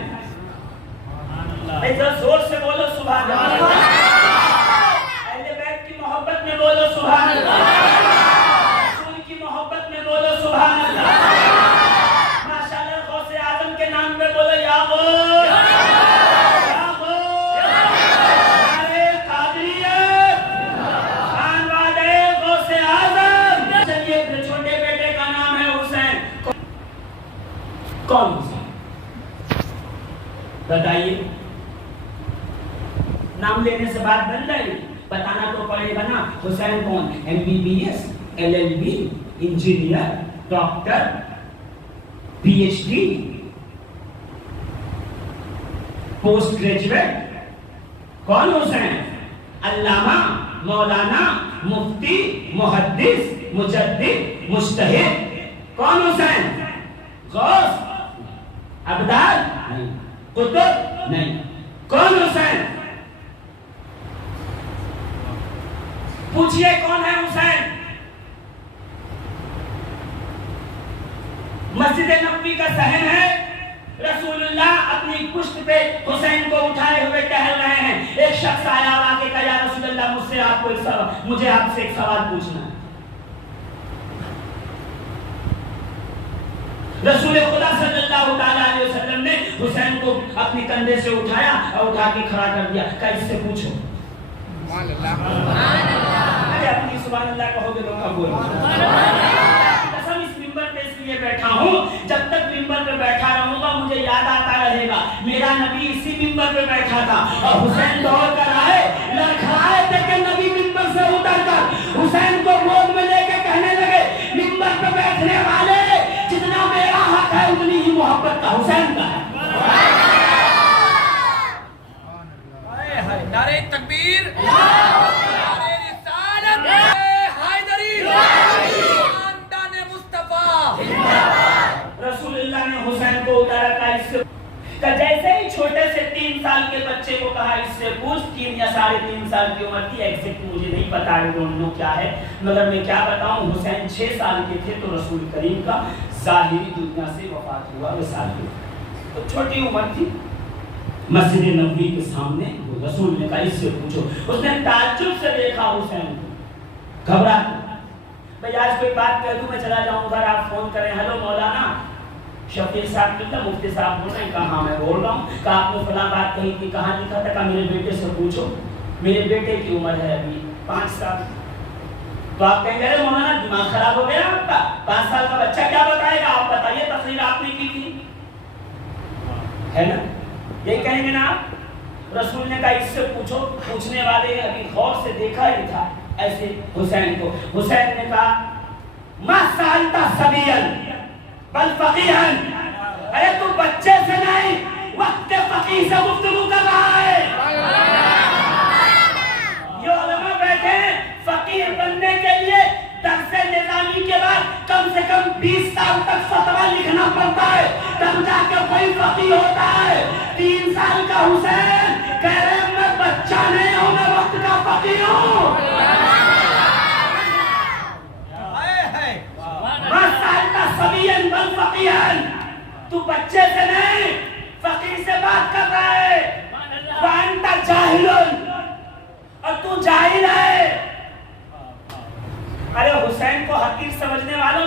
ذرا زور سے بولو سبحان اللہ، اہل بیت کی محبت میں بولو سبحان اللہ، رسول کی محبت میں بولو سبحان اللہ، ماشاءاللہ غوث اعظم کے نام پہ بولو یا غوث، یا غوث، ارے قادریت، خان والے غوث اعظم۔ چلیے چھوٹے بیٹے کا نام ہے حسین، کون حسین بتائیے؟ نام لینے سے بات بن جائے گی، بتانا تو پڑے گا نا۔ حسین کون؟ MBBS LLB engineer doctor PhD post graduate, کون حسین؟ علامہ مولانا مفتی محدث مجدد مجتہد، کون حسین؟ غوث ابدال نہیں، قطب نہیں، کون حسین؟ پوچھئے کون ہے حسین؟ مسجد نبوی کا صحن ہے، رسول اللہ اپنی پشت پہ حسین کو اٹھائے ہوئے ٹہل رہے ہیں، ایک شخص آیا اور آگے کہا یا رسول اللہ مجھے آپ سے ایک سوال پوچھنا ہے۔ رسول خدا صلی اللہ علیہ وسلم نے حسین کو اپنی کندھے سے اٹھایا اور اٹھا کے کھڑا کر دیا، کہا اس سے پوچھو۔ اگر اپنی سبحان اللہ کہو گے تو قبول قسم اس ممبر پہ اس لیے بیٹھا ہوں، جب تک ممبر پہ بیٹھا رہوں گا مجھے یاد آتا رہے گا میرا نبی اسی ممبر پہ بیٹھا تھا اور حسین دوڑ کر آئے، لڑکھڑائے تھے کہ نبی ممبر سے اتر کر حسین کو گود میں لے کے کہنے لگے ممبر پہ بیٹھنے والے جتنا میرا حق ہے اتنی ہی محبت کا حسین کا ہے۔ نعرہ تکبیر، نعرہ رسالت، حیدری، خاندان مصطفیٰ۔ رسول اللہ نے حسین کو اتارا تھا اس سے کہ جیسے ہی چھوٹے سے 3 سال کے بچے کو کہا اس سے پوچھ، 3 یا 3.5 سال کی عمر تھی، ایگزیکٹ مجھے نہیں پتا ہے دونوں کیا ہے، مگر میں کیا بتاؤں حسین 6 سال کے تھے تو رسول کریم کا ظاہری دنیا سے وفات ہوا، وصال ہوا، تو چھوٹی عمر تھی۔ مسجد نبوی کے سامنے رسول نے کہا اس سے پوچھو، اس نے تعجب سے دیکھا حسین کو، گھبرا بھئی آج کوئی بات کہہ دوں میں چلا جاؤں گھر، آپ فون کریں ہلو مولانا شفیع صاحب کہتا مفتی صاحب بول رہے ہیں، کہا ہاں میں بول رہا ہوں، کہا آپ نے فلاں بات کہی تھی، کہاں لکھا تھا؟ کہا میرے بیٹے سے پوچھو، میرے بیٹے کی عمر ہے ابھی 5 سال۔ تو آپ کہیں گے مولانا دماغ خراب ہو گیا آپ کا، 5 سال کا بچہ کیا بتائے گا؟ آپ بتائیے تقریر آپ نے کی تھی، ہے نا؟ یہی کہیں گے نا آپ؟ رسول نے کہا اس سے پوچھو، پوچھنے والے ابھی غور سے دیکھا ہی تھا ایسے حسین کو۔ حسین نے کہا ما سالتا سبیل بل فقیہن، ارے تو بچے سے نہیں وقت فقیہ سے گفتگو کر رہا ہے۔ یہ علماء بیٹھے ہیں فقیہ بننے کے لیے درس نظامی کے بعد کم سے کم 20 سال تک فتویٰ لکھنا پڑتا ہے تب جا کے کوئی فقیہ ہوتا ہے۔ 3 سال کا حسین کہہ رہے ہیں میں بچہ نہیں ہوں، میں وقت کا فقیہ ہوں۔ سبیًا بل فقیہن، تو بچے سے نہیں فقیر سے بات کر رہا ہے۔ وانت جاہل، اور تو جاہل ہے۔ ارے حسین کو حقیر سمجھنے والوں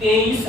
23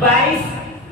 22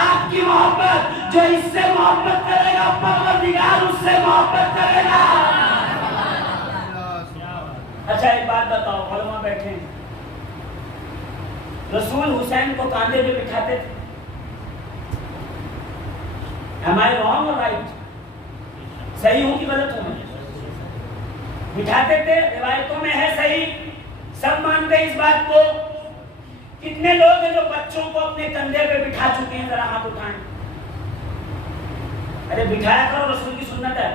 آپ کی محبت، جو اس سے محبت کرے گا پروردگار اس سے محبت کرے گا۔ اچھا ایک بات بتاؤ، علماء بیٹھے ہیں، رسول حسین کو کاندھے پہ بٹھاتے تھے، am I wrong or right؟ صحیح ہوں کہ غلط ہوں؟ بٹھاتے تھے، روایتوں میں ہے صحیح، سب مانتے ہیں اس بات کو۔ کتنے لوگ ہیں جو بچوں کو اپنے کندھے پہ بٹھا چکے ہیں؟ ذرا ہاتھ اٹھائیں۔ ارے بٹھایا کرو، رسول کی سنت ہے۔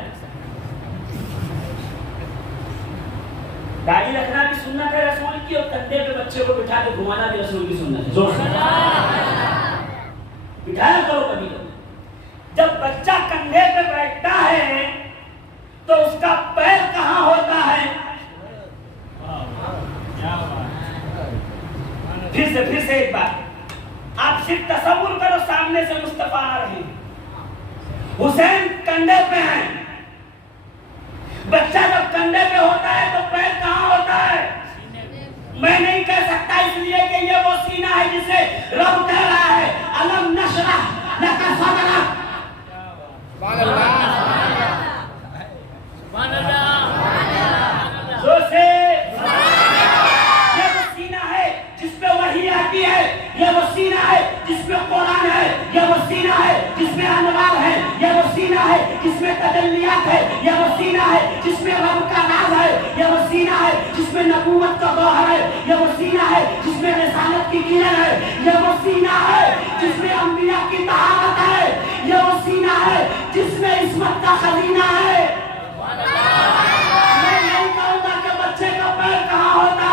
داڑھی رکھنا بھی سنت ہے رسول کی، اور کندھے پہ بچے کو بٹھا کے گھمانا بھی رسول کی سنت ہے۔ زور سے بٹھایا کرو کبھی کبھی۔ جب بچہ کندھے پہ بیٹھتا ہے تو اس کا پیر کہاں ہوتا ہے؟ پھر سے ایک بات، آپ صرف تصور کرو، سامنے سے مصطفیٰ آ رہے ہیں، حسین کندھے پہ ہیں، بچہ جب کندھے پہ ہوتا ہے تو پیر کہاں ہوتا ہے؟ میں نہیں کہہ سکتا، اس لیے کہ یہ وہ سینہ ہے جسے رب کہہ رہا ہے الم نشرح لک صدرک۔ سبحان اللہ، سبحان اللہ، زور سے۔ یہ وہ سینہ ہے جس پہ وحی آتی ہے، یہ وہ سینہ ہے جس میں قرآن ہے، یہ وہ سینہ ہے جس میں انوار ہے، یہ وہ سینہ ہے جس میں تجلیات ہے، یہ وہ سینہ ہے جس میں رب کا راز ہے، یہ وہ سینہ ہے جس میں نبوت کا گوہر ہے، یہ وہ سینہ ہے جس میں رسالت کی کرن ہے، یہ وہ سینہ ہے جس میں انبیاء کی طہارت ہے، یہ وہ سینہ ہے جس میں عصمت کا خزینہ ہے۔ میں نہیں کہوں گا کہ بچے کا پیر کہاں ہوتا،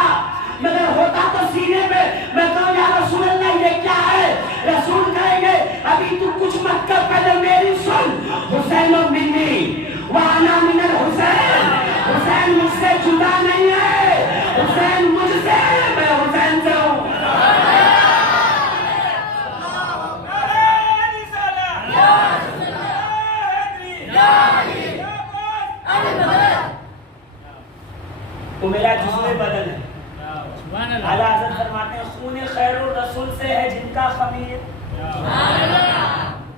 مگر ہوتا تو سینے پہ۔ میں کہوں یا رسول اللہ یہ کیا ہے؟ رسول کہیں گے ابھی تو کچھ مت کر، پہلے میری سن۔ حسین منی وانا من الحسین، حسین مجھ سے جدا نہیں ہے، حسین مجھ سے، میں حسین سے ہوں۔ تو میرا جسم بدن ہے۔ اعلیٰ حضرت فرماتے ہیں خون خیر الرسول سے ہے جن کا خمیر،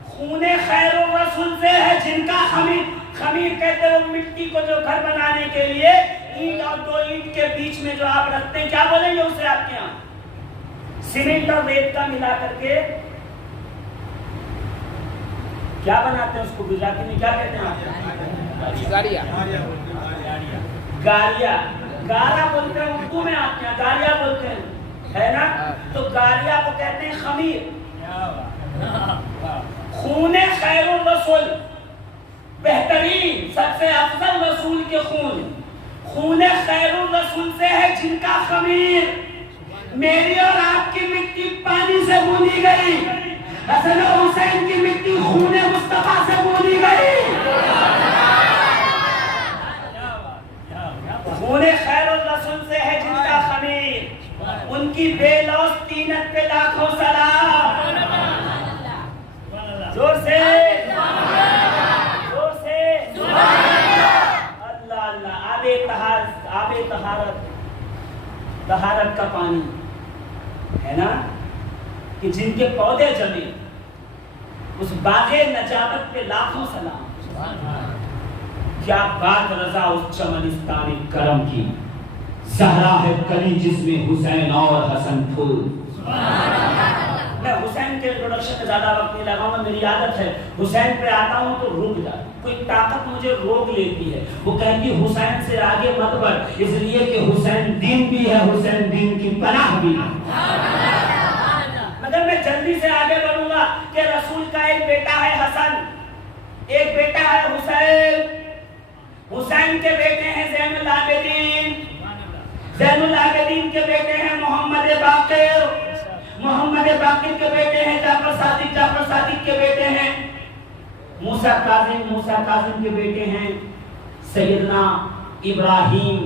خون خیر الرسول سے ہے جن کا خمیر۔ خمیر کہتے ہیں مٹی کو جو گھر بنانے کے لیے اینٹ اور دو اینٹ کے بیچ میں جو آپ رکھتے ہیں، کیا بولیں گے اسے آپ کے یہاں؟ سیمنٹ اور ریت کا ملا کر کے کیا بناتے ہیں اس کو؟ گجراتی میں کیا کہتے ہیں آپ؟ گاریا، گارا بولتے ہیں اردو میں، آپ کے یہاں گاریا بولتے ہیں، ہے نا؟ تو گاریا کو کہتے ہیں خمیر۔ خون خیر الرسول، بہترین سب سے افضل رسول کے خون، خون خیر الرسول سے ہے جن کا خمیر۔ میری اور آپ کی مٹی پانی سے بوندی گئی، حسن و حسین کی مٹی خون مصطفیٰ سے بوندی گئی۔ خون خیر الرسول سے ہے جن کا خمیر، ان کی بے لوث طینت پہ لاکھوں سلام۔ زور سے، زور سے، اللہ اللہ۔ آب طہارت، طہارت کا پانی ہے نا، کہ جن کے پودے جمے، اس باغ نجابت پہ لاکھوں سلام۔ کیا بات رضا اس چمنستان کرم کی، زہرا ہے کلی جس میں حسین اور حسن پھول۔ میں حسین کے انٹروڈکشن میں زیادہ وقت نہیں لگاؤں گا، میری عادت ہے حسین پہ آتا ہوں تو رک جاتا، کوئی طاقت مجھے روک لیتی ہے، وہ کہتی حسین سے آگے مت بڑھ، اس لیے کہ حسین دین بھی ہے، حسین دین کی پناہ بھی ہے۔ مگر میں جلدی سے آگے بڑھوں گا کہ رسول کا ایک بیٹا ہے حسن، ایک بیٹا ہے حسین۔ حسین کے بیٹے ہیں زین العابدین، زین العابدین کے بیٹے ہیں محمد باقر، محمد باقر کے بیٹے ہیں جعفر صادق، جعفر صادق کے بیٹے ہیں موسیٰ کاظم، موسیٰ کاظم کے بیٹے ہیں سیدنا ابراہیم،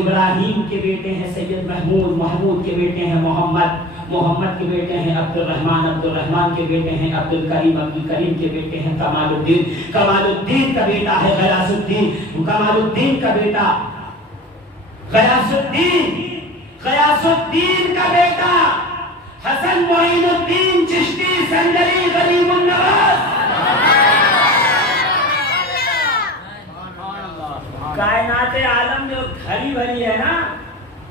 ابراہیم کے بیٹے ہیں سید محمود، محمود کے بیٹے ہیں محمد، محمد کے بیٹے ہیں عبد الرحمن، عبد الرحمن کے بیٹے ہیں عبد الکریم، عبد الکریم کے بیٹے ہیں کمال الدین، کمال الدین کا بیٹا ہے غیاث الدین، کمال الدین کا بیٹا غیاث الدین، غیاث الدین کا بیٹا حسن معین الدین چشتی سنجری غریب النواز. کائنات عالم جو گھڑی بھری ہے نا،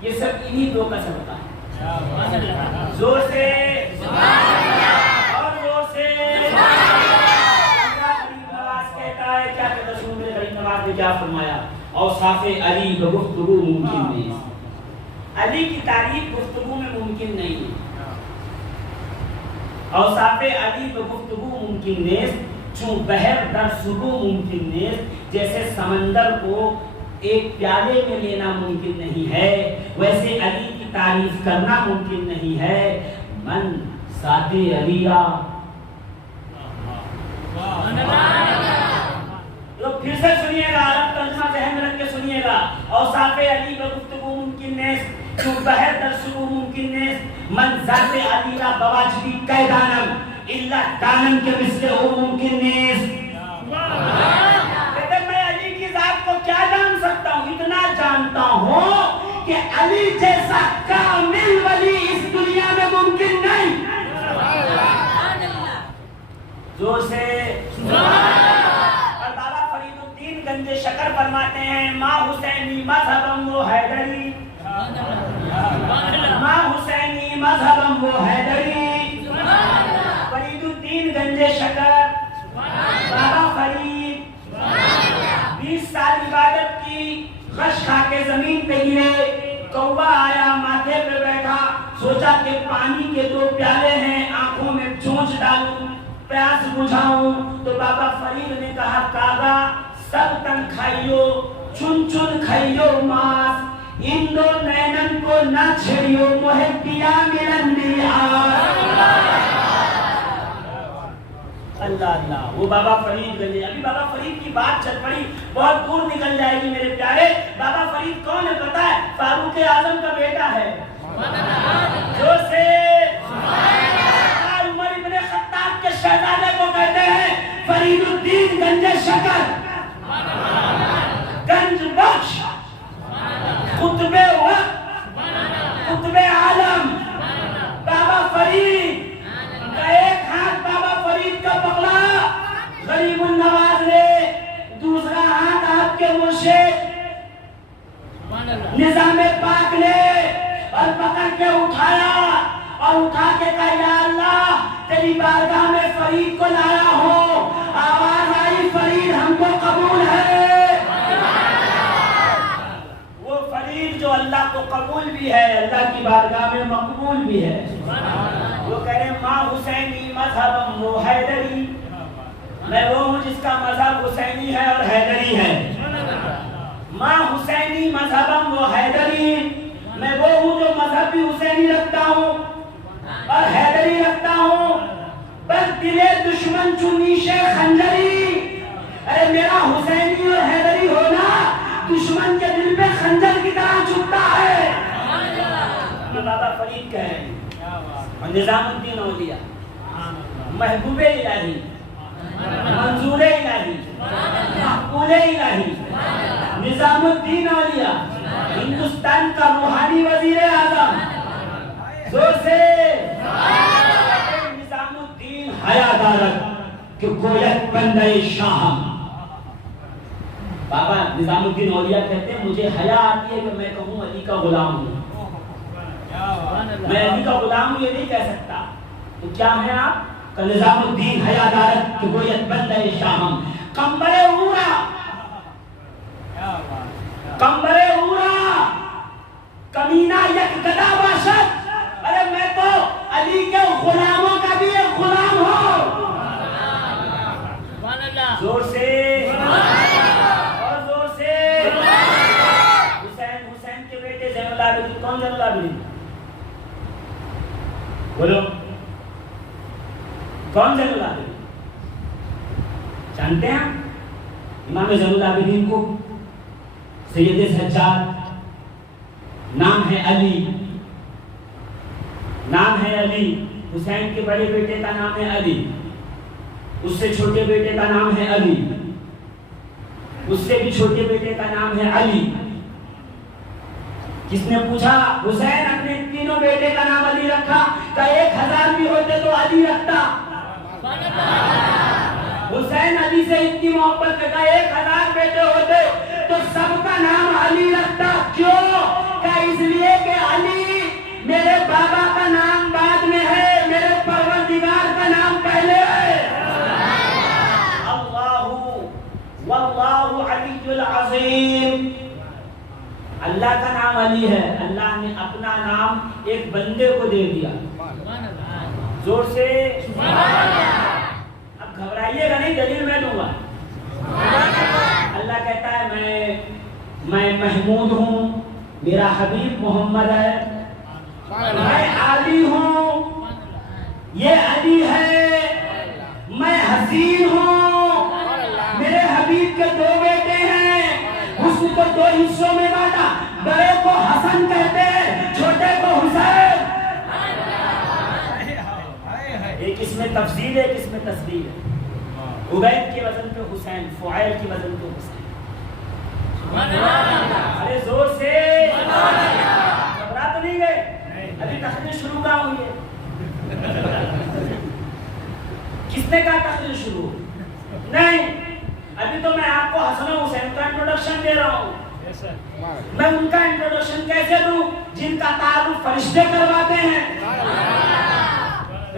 یہ سب انہی دو کا صدقہ ہے. زور سے اور زور سے. غریب نواز کہتا ہے، کیا کہتا سنو میرے غریب نواز نے کیا فرمایا؟ اوصاف علی بگفتگو ممکن نہیں. علی کی تعریف گفتگو میں ممکن نہیں ہے. اوصاف علی بگفتگو ممکن نہیں، چون بحر در سبو ممکن نہیں. جیسے سمندر کو ایک پیالے میں لینا ممکن نہیں ہے، ویسے علی کی تعریف کرنا ممکن نہیں ہے. من ذات علیہ. تو پھر سے سنیے گا، عرب ترجمہ ذہن میں رکھ کے سنیے گا. اوصاف علی بگفتگو ممکن نہیں، چون بحر در سبو ممکن نہیں. من ذات علیہ بواجبی کئی دانم اللہ دانم کے مثل او ممکن نہیں. لیکن میں علی کی ذات کو کیا جان سکتا ہوں؟ اتنا جانتا ہوں کہ علی جیسا کامل ولی اس دنیا میں ممکن نہیں. زور سے. اور بابا فرید الدین گنج شکر فرماتے ہیں، ماں حسینی مذہبم و حیدری. ماں حسینی مذہبم و حیدری. فرید الدین گنج شکر، بابا فرید 20 سال عبادت کی، غش کھا کے زمین پہ گرے. کوبا آیا، ماتھے پہ بیٹھا، سوچا کہ پانی کے 2 پیالے ہیں، آنکھوں میں چونچ ڈالوں، پیاس بجھاؤں. تو بابا فرید نے کہا، کعبہ سب تن کھائیو، چن چن کھائیو ماس، ان 2 نینن کو نہ چھڑیو، محبیا ملن اللہ اللہ. وہ بابا فرید گئے. ابھی بابا فرید کی بات چل پڑی، بہت دور نکل جائے گی میرے پیارے. بابا فرید کون ہے پتہ ہے؟ فاروق اعظم کا بیٹا ہے. جو سے عمر ابن خطاب کے شہزادے کو کہتے ہیں فرید الدین گنج شکر، گنج بخش، قطب وقت، قطب عالم. بابا فرید کا ایک ہاتھ بابا فرید کا پکڑا غریب النواز نے، دوسرا ہاتھ آپ کے مرشد نظام پاک نے، اور پکڑ کے اٹھایا اور اٹھا کے کہا، یا اللہ تیری بارگاہ میں فرید کو لایا ہوں. آواز آئی، فرید ہم کو قبول ہے. وہ فرید جو اللہ کو قبول بھی ہے، اللہ کی بارگاہ میں مقبول بھی ہے. وہ کہہ رہے ماں حسینی مذہب و حیدری. میں وہ ہوں جس کا مذہب حسینی ہے اور حیدری ہے. ماں حسینی مذہب و حیدری. میں وہ ہوں جو مذہب بھی حسینی رکھتا ہوں اور حیدری رکھتا ہوں. بس دلے دشمن چنیشے خنجری. ارے میرا حسینی اور حیدری ہونا دشمن کے دل پہ خنجر کی طرح چھپتا ہے. بابا فرید کہہ رہے ہیں. اور نظام الدین اولیاء، محبوب الہی، منظور الہی، مقبول الہی، نظام الدین اولیاء، ہندوستان کا روحانی وزیر اعظم. زور سے. نظام الدین حیا دارت کہ گویت بندے شاہم. بابا نظام الدین اولیاء کہتے ہیں مجھے حیا آتی ہے کہ میں کہوں علی کا غلام ہوں. میں علی کا غلام ہوں یہ نہیں کہہ سکتا. تو کیا ہے آپ کا؟ نظام الدین حیا دارت کہ گویت بندے شاہم. کمبر اورا، کمبر اورا، کمینہ یک گدا باشد. ارے میں تو علی کے غلاموں کا بھی ایک غلام ہوں. زور سے اور زور سے. حسین کے بیٹے زین العابدین. کون زین العابدین؟ بولو کون زین العابدین؟ جانتے ہیں امام زین العابدین کو؟ سید سجاد. نام ہے علی، نام ہے علی. حسین کے بڑے بیٹے کا نام ہے علی، اس سے چھوٹے بیٹے کا نام ہے علی، اس سے بھی چھوٹے بیٹے کا نام ہے علی. کس نے پوچھا حسین اپنے تینوں بیٹے کا نام علی رکھا؟ کہ 1000 بھی ہوتے تو علی رکھتا۔ حسین علی سے اتنی محبت کا 1000 بیٹے ہوتے تو سب کا نام علی رکھتا۔ کیوں؟ کہ اس لیے کہ علی میرے بابا کا نام بعد میں ہے، میرے پروردگار کا نام پہلے ہے۔ اللہ واللہ علی العظیم، اللہ کا نام علی ہے، اللہ نے اپنا نام ایک بندے کو دے دیا۔ زور سے اب گھبرائیے گا نہیں، دلیل میں دوں گا۔ اللہ کہتا ہے میں محمود ہوں، میرا حبیب محمد ہے، میں علی ہوں، یہ علی ہے، میں حسین ہوں، میرے حبیب کے 2 بیٹے ہیں، حسن کو 2 حصوں میں بانٹا، بڑے کو حسن کہتے ہیں، چھوٹے کو حسین۔ ایک اس میں تفصیل ہے، ایک اس میں تصویر ہے۔ عبید کے وزن پہ حسین، فعیل کی وزن پہ حسین۔ ارے زور سے گھبرا تو نہیں گئے؟ ابھی تقریر شروع کہاں ہوئی ہے؟ کس نے کہا تقریر شروع؟ نہیں، ابھی تو میں آپ کو حسن و حسین کا انٹروڈکشن دے رہا ہوں۔ میں ان کا انٹروڈکشن کیسے دوں جن کا تعارف فرشتے کرواتے ہیں؟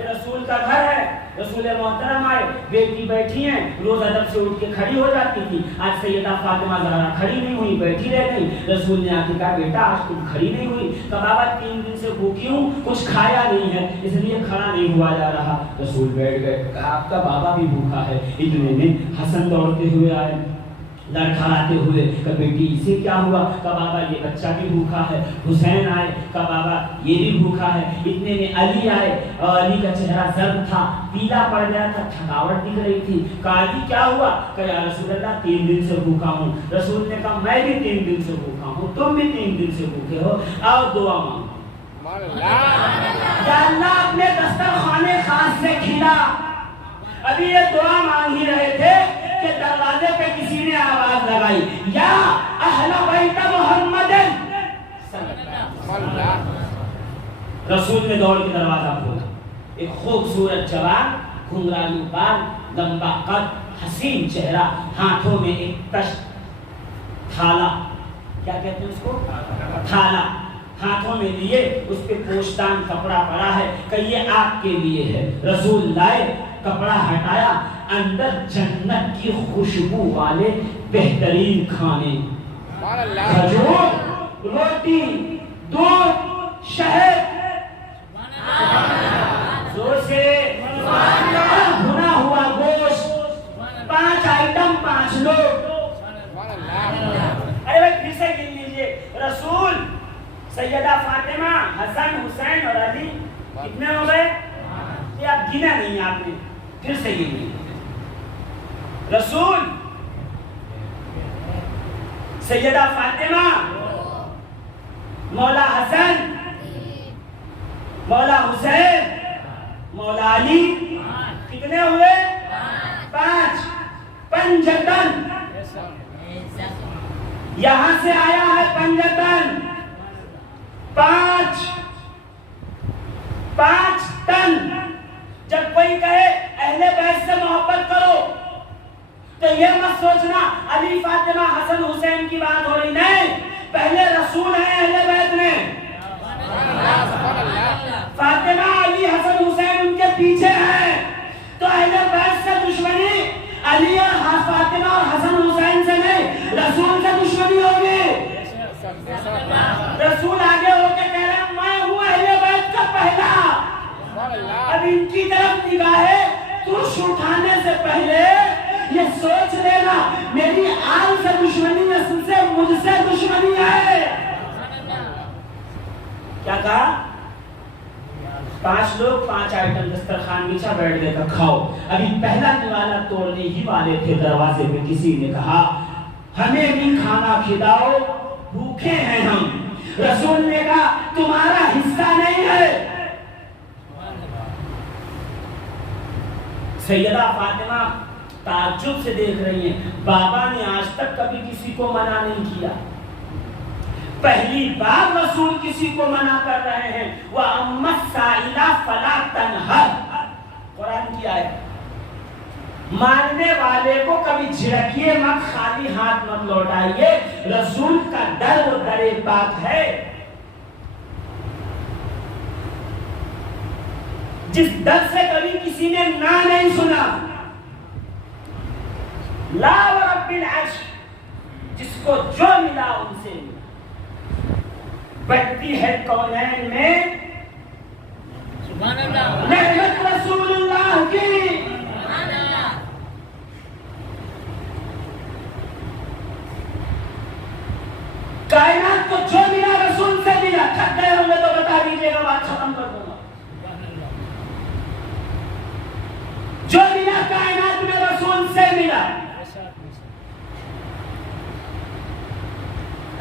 رسول کا گھر ہے، رسول محترم آئے، بیٹی بیٹھی ہیں، روز ادب سے اٹھ کے کھڑی ہو جاتی تھی، آج سیدہ فاطمہ زہرا کھڑی نہیں ہوئی، بیٹھی رہ گئی۔ رسول نے آ کے کہا بیٹا آج تم کھڑی نہیں ہوئی؟ کہ بابا 3 دن سے بھوکی ہوں، کچھ کھایا نہیں ہے اس لیے کھڑا نہیں ہوا جا رہا۔ رسول بیٹھ گئے، کہا آپ کا بابا بھی بھوکا ہے۔ اتنے میں حسن دوڑتے ہوئے آئے، لڑکھڑاتے ہوئے، کہ بیٹی اسے کیا ہوا؟ کہ بابا یہ بچہ بھی بھوکا ہے۔ حسین آئے، کہ بابا یہ بھی بھوکا ہے۔ اتنے میں علی آئے، اور علی کا چہرہ زرد تھا، پیلا پڑ گیا تھا، تھکاوٹ دکھ رہی تھی۔ کہا علی کیا ہوا؟ کہ یا رسول اللہ 3 دن سے بھوکا ہوں۔ رسول نے کہا میں بھی 3 دن سے بھوکا ہوں، تم بھی 3 دن سے بھوکے ہو، آؤ دعا مانگو۔ یا اللہ اپنے دسترخوان خاص سے کھلا۔ ابھی یہ دعا مانگ ہی رہے تھے کہ دروازے پہ کسی نے آواز لگائی، یا اہل بیت محمد۔ رسول نے دوڑ کے دروازہ کھولا۔ ایک خوبصورت جوان، گھنگرالو بال، لمبا قد، حسین چہرہ، ہاتھوں میں ایک تشت تھالا، کیا کہتے ہیں اس کو؟ تھالا ہاتھوں میں لیے، اس پہ پوشدان کپڑا پڑا ہے کہ یہ آپ کے لیے ہے۔ رسول لائے، کپڑا ہٹایا، اندر جنت کی خوشبو والے بہترین کھانے، کھجور، روٹی، دودھ، شہد، زور سے بھنا ہوا گوشت، 5 آئٹم 5 لوگ۔ ارے بھائی پھر سے گن لیجئے، رسول، سیدہ فاطمہ، حسن، حسین اور علی، کتنے ہو گئے؟ یہ آپ گنا نہیں آپ نے، پھر سے گن لیجئے۔ رسول، سیدہ فاطمہ، مولا حسن، مولا حسین، مولا علی، کتنے ہوئے؟ 5۔ پنجتن، یہاں سے آیا ہے پنجتن، 5 ٹن۔ جب کوئی کہے اہل بیت سے محبت کرو تو یہ مت سوچنا علی، فاطمہ، حسن، حسین کی بات ہو رہی، نہیں، پہلے رسول ہیں اہل بیت میں۔ فاطمہ، علی، حسن، حسین ان کے پیچھے ہیں، تو اہل بیت سے دشمنی علی اور فاطمہ اور حسن حسین سے نہیں، رسول سے دشمنی ہوگی۔ رسول آگے ہو کے کہہ رہے ہیں میں ہوں اہل بیت کا پہلا۔ اب ان کی طرف نگاہیں ترش اٹھانے سے پہلے یہ سوچ لینا میری آل سے دشمنی، نسل سے، مجھ سے دشمنی ہے۔ کیا کہا؟ 5 لوگ، 5 آئٹم، دسترخوان بچھا، بیٹھ گئے کہ کھاؤ۔ ابھی پہلا نوالا توڑنے ہی والے تھے، دروازے پہ کسی نے کہا ہمیں بھی کھانا کھلاؤ، بھوکے ہیں ہم۔ رسول نے کہا تمہارا حصہ نہیں ہے۔ سیدہ فاطمہ تعجب سے دیکھ رہی ہیں، بابا نے آج تک کبھی کسی کو منع نہیں کیا، پہلی بار رسول کسی کو منع کر رہے ہیں، وَأَمَّا السَّائِلَ فَلَا تَنْهَرْ، قرآن کی آیت۔ ماننے والے کو کبھی جھڑکیے مت، خالی ہاتھ مت لوٹائیے، رسول کا در و در پاک ہے۔ جس در سے کبھی کسی نے نہ نہیں سنا، لا ورب العرش، جس کو جو ملا ان سے ملا۔ بڑھتی ہے کونین میں سبحان اللہ، نعمت رسول اللہ کی۔ کائنات کو جو ملا رسول سے ملا۔ تھک گئے ہوں گے تو بتا دیجیے گا، بات ختم کر دوں گا۔ جو ملا کائنات میں رسول سے ملا۔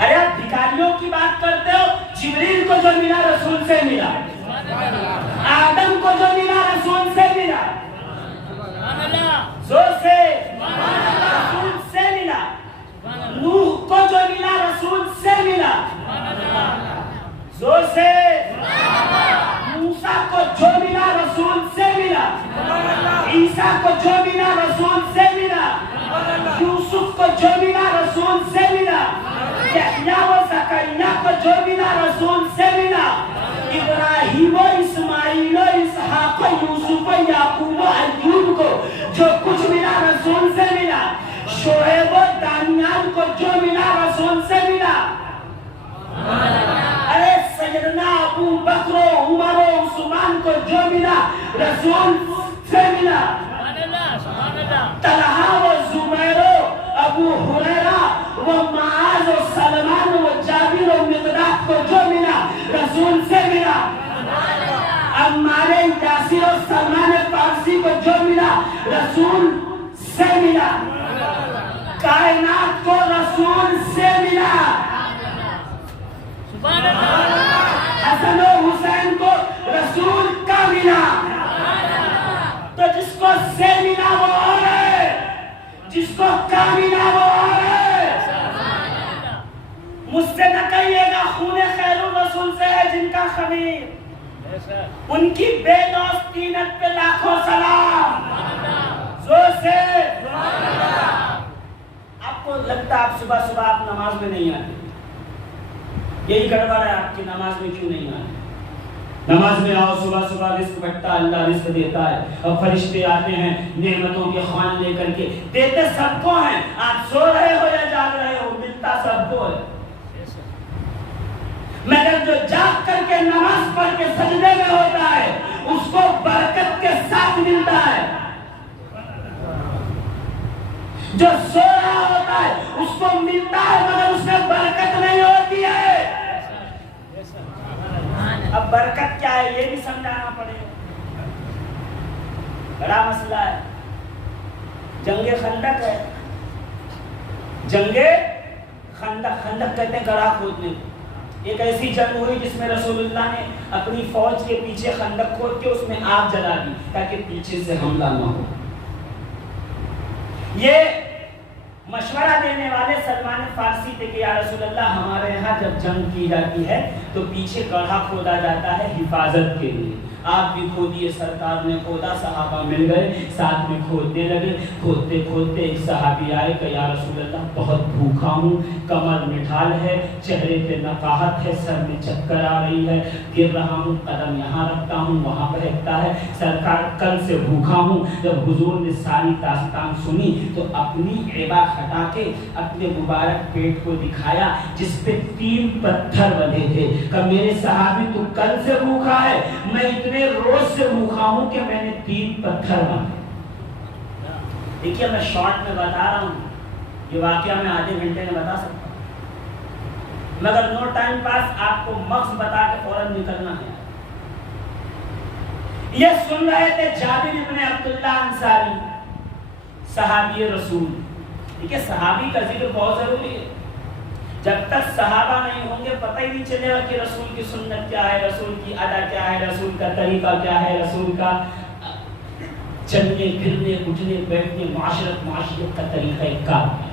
ارے آپ بھکاریوں کی بات کرتے ہو، جبریل کو جو ملا رسول سے ملا، آدم کو جو ملا رسول سے ملا، زور سے رسول سے ملا، نوح کو جو ملا رسول سے ملا، زور سے موسیٰ کو جو ملا رسول سے ملا، عیسیٰ کو جو ملا رسول سے ملا، یوسف کو جو ملا رسول سے ملا، یحییٰ و زکریا کو جو ملا رسول سے ملا، ابراہیم و اسماعیل و اسحاق و یوسف و یعقوب و ایوب کو جو کچھ ملا رسول سے ملا، شعیب و دانیال کو جو ملا رسول سے ملا۔ ارے سیدنا ابو بکر و عمر و عثمان کو جو ملا رسول سے ملا۔ طلحہ و زبیر و ابو ہریرہ و معاذ و سلمان و جابر و مقداد کو جو ملا رسول سے ملا۔ عمار یاسر و سلمان فارسی کو جو ملا رسول سے ملا۔ کائنات کو رسول سے ملا۔ حسن و حسین کو رسول کا ملا۔ تو جس کو سے ملا وہ اور ہے، جس کو کا ملا وہ اور ہے۔ مجھ سے نہ کہیے گا خون خیر الرسول سے ہے جن کا خمیر، ان کی بے دوست تینت پہ لاکھوں سلام، زور سے۔ آپ کو لگتا آپ صبح صبح آپ نماز میں نہیں آتے، یہی گڑبڑ ہے آپ کی نماز میں کیوں نہیں آتے؟ نماز میں آؤ، صبح صبح رزق بٹتا، اللہ رزق دیتا ہے، اور فرشتے آتے ہیں نعمتوں کے خوان لے کر کے، دیتے سب کو ہیں، آپ سو رہے ہو یا جاگ رہے ہو، ملتا سب کو ہے۔ مگر جو جاگ کر کے نماز پڑھ کے سجدے میں ہوتا ہے اس کو برکت کے ساتھ ملتا ہے، جو سو رہا ہوتا ہے اس کو ملتا ہے مگر اس میں برکت نہیں ہوتی ہے۔ اب برکت کیا ہے یہ بھی سمجھانا پڑے گا، بڑا مسئلہ ہے۔ جنگ خندق ہے، جنگ خندق، خندق کہتے ہیں گڑھا کھودنے کو۔ ایک ایسی جنگ ہوئی جس میں رسول اللہ نے اپنی فوج کے پیچھے خندق کھود کے اس میں آگ جلا دی تاکہ پیچھے سے حملہ نہ ہو۔ یہ مشورہ دینے والے سلمان فارسی تھے کہ یا رسول اللہ ہمارے یہاں جب جنگ کی جاتی ہے تو پیچھے گڑھا کھودا جاتا ہے حفاظت کے لیے، آپ بھی کھودیے۔ سرکار نے کھودا، صحابہ مل گئے، ساتھ میں کھودنے لگے۔ کھودتے کھودتے ایک صحابی آئے کہ یا رسول اللہ بہت بھوکا ہوں، کمر میں ڈھال ہے، چہرے پہ نقاہت ہے، سر میں چکر آ رہی ہے، گر رہا ہوں، قدم یہاں رکھتا ہوں وہاں بہکتا ہے، سرکار کل سے بھوکا ہوں۔ جب حضور نے ساری داستان سنی تو اپنی عبا ہٹا کے اپنے مبارک پیٹ کو دکھایا جس پہ 3 پتھر بندھے تھے، کہ میرے صحابی تو کل سے بھوکا ہے، میں اتنے روز سے بھوکا ہوں کہ میں نے 3 پتھر باندھے۔ دیکھیے میں شارٹ میں بتا رہا ہوں، یہ واقعہ میں آدھے گھنٹے میں بتا سکتا ہوں، مگر نو ٹائم پاس آپ کو مغز بتا کے فوراً نکلنا ہے۔ یہ سن رہے تھے جابر ابن عبداللہ انصاری، صحابی رسول۔ دیکھیے صحابی کا ذکر بہت ضروری ہے، جب تک صحابہ نہیں ہوں گے پتہ ہی نہیں چلے گا کہ رسول کی سنت کیا ہے، رسول کی ادا کیا ہے، رسول کا طریقہ کیا ہے، رسول کا چلنے پھرنے اٹھنے بیٹھنے معاشرت کا طریقہ کار کیا ہے۔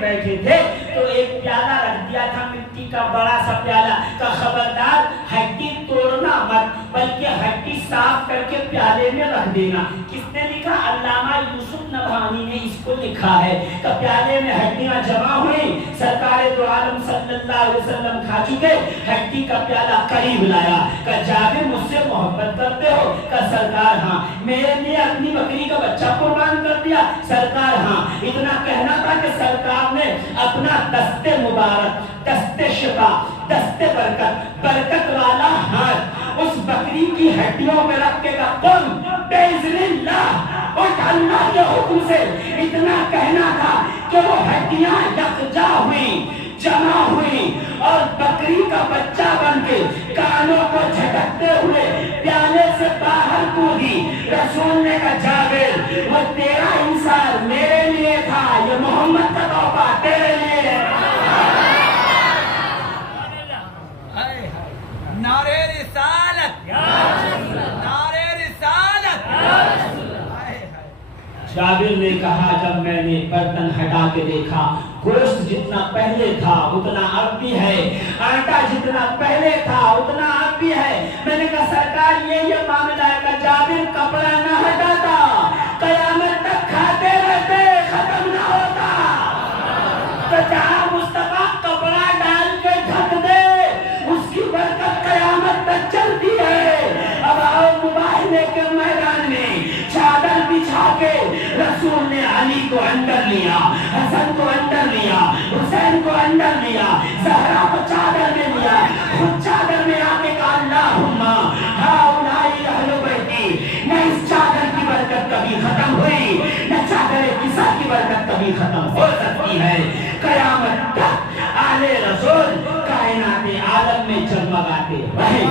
بیٹھے تھے تو ایک پیالہ رکھ دیا تھا مٹی کا بڑا سا پیالہ کا خبردار ہڈی توڑنا مت بلکہ ہڈی صاف کر کے پیالے میں رکھ دینا. کس نے لکھا؟ علامہ یوسف نبہانی نے اس کو لکھا ہے کہ پیالے میں ہڈیاں جمع ہوئی, سرکار دو عالم صلی اللہ علیہ وسلم کھا چکے, ہڈی کا پیالہ قریب لایا کہ جابر مجھ سے محبت کرتے ہو؟ کہ سرکار ہاں. میرے لیے اپنی بکری کا بچہ قربان کر دیا؟ سرکار ہاں. اتنا کہنا تھا کہ سرکار نے اپنا دست مبارک, دست شفا, دست برکت, برکت والا ہاتھ اس بکری کی ہڈیوں میں رکھ کے کہا قل باذن اللہ, اور اللہ کے حکم سے. اتنا کہنا تھا کہ وہ ہڈیاں یکجا ہوئی, جمع ہوئی اور بکری کا بچہ بن کے کانوں کو جھٹکتے ہوئے پیالے سے باہر کودی. رسول نے کہا جابر وہ تیرا انصار میرے لیے تھا, یہ محمد کا تحفہ تیرے لیے ہے. نعرے رسالت, نعرے رسالت. جابر نے کہا جب میں نے برتن ہٹا کے دیکھا گوشت جتنا پہلے تھا اتنا اب بھی ہے, آٹا جتنا پہلے تھا اتنا اب بھی ہے. میں نے کہا سرکار یہ معاملہ ہے کہ جابر کپڑا نہ ہٹاتا, قیامت تک کھاتے رہتے, ختم نہ ہوتا. تو جہاں مصطفیٰ کپڑا ڈال کے ڈھک دے اس کی برکت قیامت تک چلتی ہے. اب آؤ مباہلے کے میدان میں چادر بچھا کے رسول نے علی کو اندر لیا, حسن کو اندر لیا, حسین کو اندر لیا, زہرا کو چادر میں لیا, خود چادر میں آ کے کہا اللہم ہؤلاء اہل بیتی. نہ اس چادر کی برکت کبھی ختم ہوئی, نہ چادر کسا کی برکت کبھی ختم ہو سکتی ہے. قیامت تک آل رسول کائنات عالم میں جگمگاتے رہے.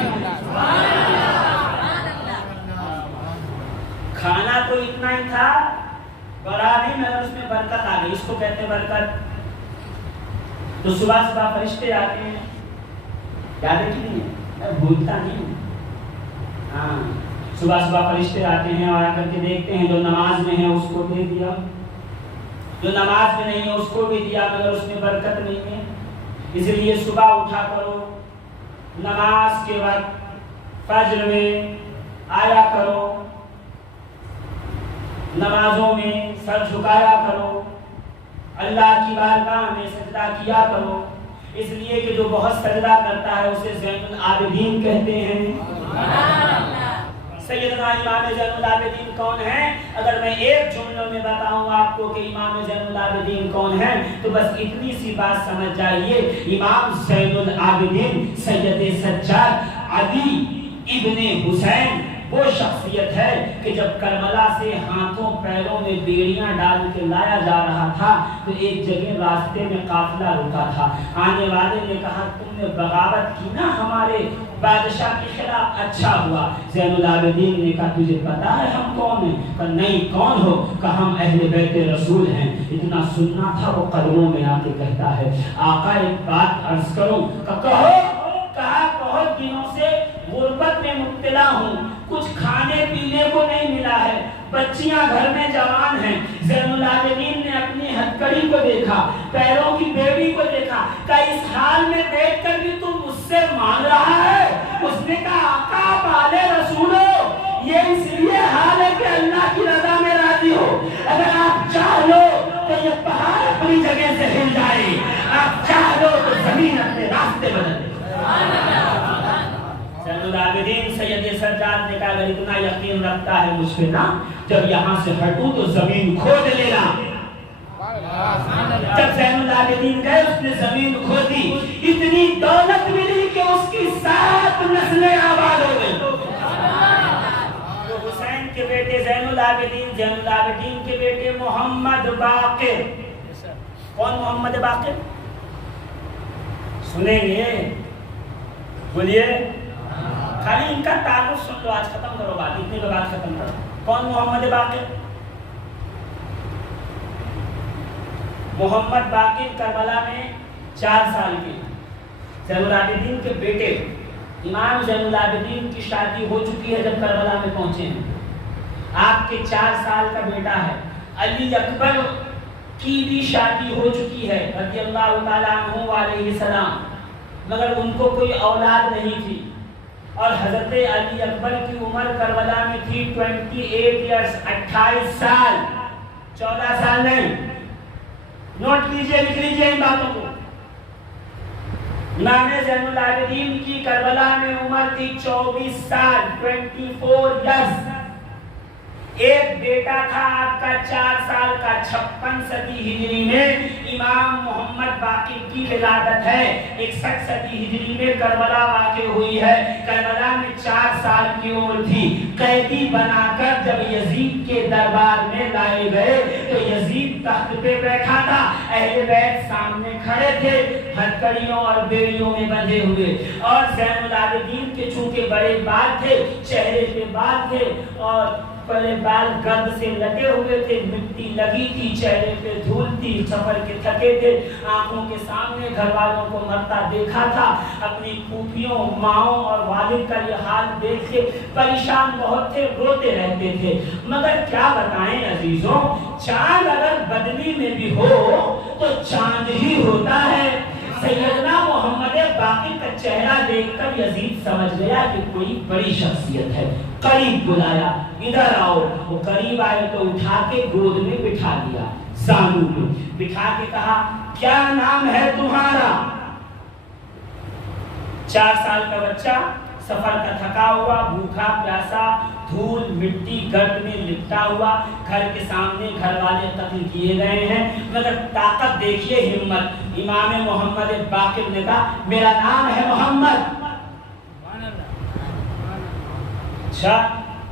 کھانا تو اتنا ہی تھا, بڑا نہیں مگر اس میں برکت آ گئی. اس کو کہتے ہیں برکت. تو صبح صبح فرشتے آتے ہیں, یاد ہے کہ نہیں ہے؟ میں بھولتا نہیں ہوں. ہاں صبح صبح فرشتے آتے ہیں اور آ کر کے دیکھتے ہیں جو نماز میں ہے اس کو دے دیا, جو نماز میں نہیں ہے اس کو بھی دیا, مگر اس میں برکت نہیں ہے. اس لیے صبح اٹھا کرو, نماز کے وقت فجر میں آیا کرو, نمازوں میں سر جھکایا کرو, اللہ کی بارگاہ میں سجدہ کیا کرو. اس لیے کہ جو بہت سجدہ کرتا ہے اسے زین العابدین کہتے ہیں. سیدنا امام زین العابدین کون ہیں؟ اگر میں ایک جملوں میں بتاؤں آپ کو کہ امام زین العابدین کون ہیں تو بس اتنی سی بات سمجھ جائیے. امام زین العابدین سید سجاد علی ابن حسین وہ شخصیت ہے کہ جب کربلا سے ہاتھوں پیروں میں بیڑیاں ڈال کے لایا جا رہا تھا تو ایک جگہ راستے میں قافلہ رکا تھا. آنے والے نے کہا تم نے بغاوت کی نا ہمارے بادشاہ کے خلاف, اچھا ہوا. زین العابدین نے کہا تجھے پتا ہے ہم کون ہیں؟ کہا نہیں کون ہو؟ کہا ہم اہل بیت رسول ہیں. اتنا سننا تھا وہ قدموں میں آ کے کہتا ہے آقا ایک بات عرض کروں؟ کہو. کہا بہت دنوں سے غربت میں مبتلا ہوں, کچھ کھانے پینے کو نہیں ملا ہے, بچیاں گھر میں جوان ہیں. زین العابدین نے اپنی ہتھکڑی کو دیکھا, پیروں کی بیڑی کو دیکھا, کہ اس حال میں دیکھ کر بھی تم مجھ سے مانگ رہا ہے. اس نے کہا آقا آپ آل رسول ہو, یہ اس لیے حال ہے کہ اللہ کی رضا میں راضی ہو. اگر آپ چاہ لو تو یہ پہاڑ اپنی جگہ سے ہل جائے, آپ چاہ لو تو زمین اپنے راستے بدل دے. زین العابدین سید سجاد نے کہا اگر اتنا یقین رکھتا ہے مجھ پہ نا, جب یہاں سے ہٹوں تو زمین کھود لینا. جب زین العابدین گئے اس نے زمین کھودی, اتنی دولت ملی کہ اس کی 7 نسلیں آباد ہو گئی. حسین کے بیٹے زین العابدین, زین العابدین کے بیٹے محمد باقر. کون محمد باقر؟ سنیں گے, بولیے. خالی ان کا تعارف سن لو, آج ختم کرو بات, اتنی بات ختم کرو. کون محمد باقر؟ محمد باقر کربلا میں 4 سال کے. زین العابدین کے بیٹے امام زین العابدین کی شادی ہو چکی ہے جب کربلا میں پہنچے ہیں. آپ کے 4 سال کا بیٹا ہے علی اکبر کی بھی شادی ہو چکی ہے رضی اللہ تعالیٰ عنہ علیہ السلام، مگر ان کو کوئی اولاد نہیں تھی، اور حضرت علی اکبر کی عمر کربلا میں تھی 28 ایئرز، 28 سال، 14 سال نہیں۔ نوٹ کیجئے، لکھ لیجئے ان باتوں کو۔ امام زین العابدین کی کربلا میں عمر تھی 24 سال، 24 ایئرز۔ ایک بیٹا تھا آپ کا 4 سال کا، 56 صدی ہجری میں امام محمد باقر کی ولادت ہے، 61 صدی ہجری میں کربلا واقع ہوئی ہے۔ کربلا میں 4 سال کی عمر تھی، قیدی بنا کر جب یزید کے دربار میں لائے گئے تو یزید تخت پہ بیٹھا تھا، اہل بیت سامنے کھڑے تھے، ہتھکڑیوں اور بیڑیوں میں بندھے ہوئے، اور زین العابدین کے چونکہ بڑے بال تھے، چہرے پہ بال تھے، اور پہلے بال گرد سے لگے ہوئے تھے، مٹی لگی تھی، چہرے پہ دھول تھی، سفر کے تھکے تھے، آنکھوں کے سامنے گھر والوں کو مرتا دیکھا تھا، اپنی پھوپھیوں، ماؤں اور والد کا یہ حال دیکھ کے پریشان بہت تھے، روتے رہتے تھے۔ مگر کیا بتائیں عزیزوں، چاند اگر بدلی میں بھی ہو تو چاند ہی ہوتا ہے۔ سیدنا محمد باقر کا چہرہ دیکھ کر یزید سمجھ گیا کہ کوئی بڑی شخصیت ہے، قریب بلایا، ادھر آؤ۔ وہ قریب آئے تو اٹھا کے گود میں بٹھا دیا، زانو میں بٹھا کے کہا کیا نام ہے تمہارا؟ 4 سال کا بچہ سفر کا تھکا ہوا، بھوکا پیاسا، دھول مٹی گرد میں لپٹا ہوا، گھر کے سامنے گھر والے قتل کیے گئے ہیں، مگر طاقت دیکھیے، ہمت۔ امام محمد باقر نے کہا میرا نام ہے محمد۔ اچھا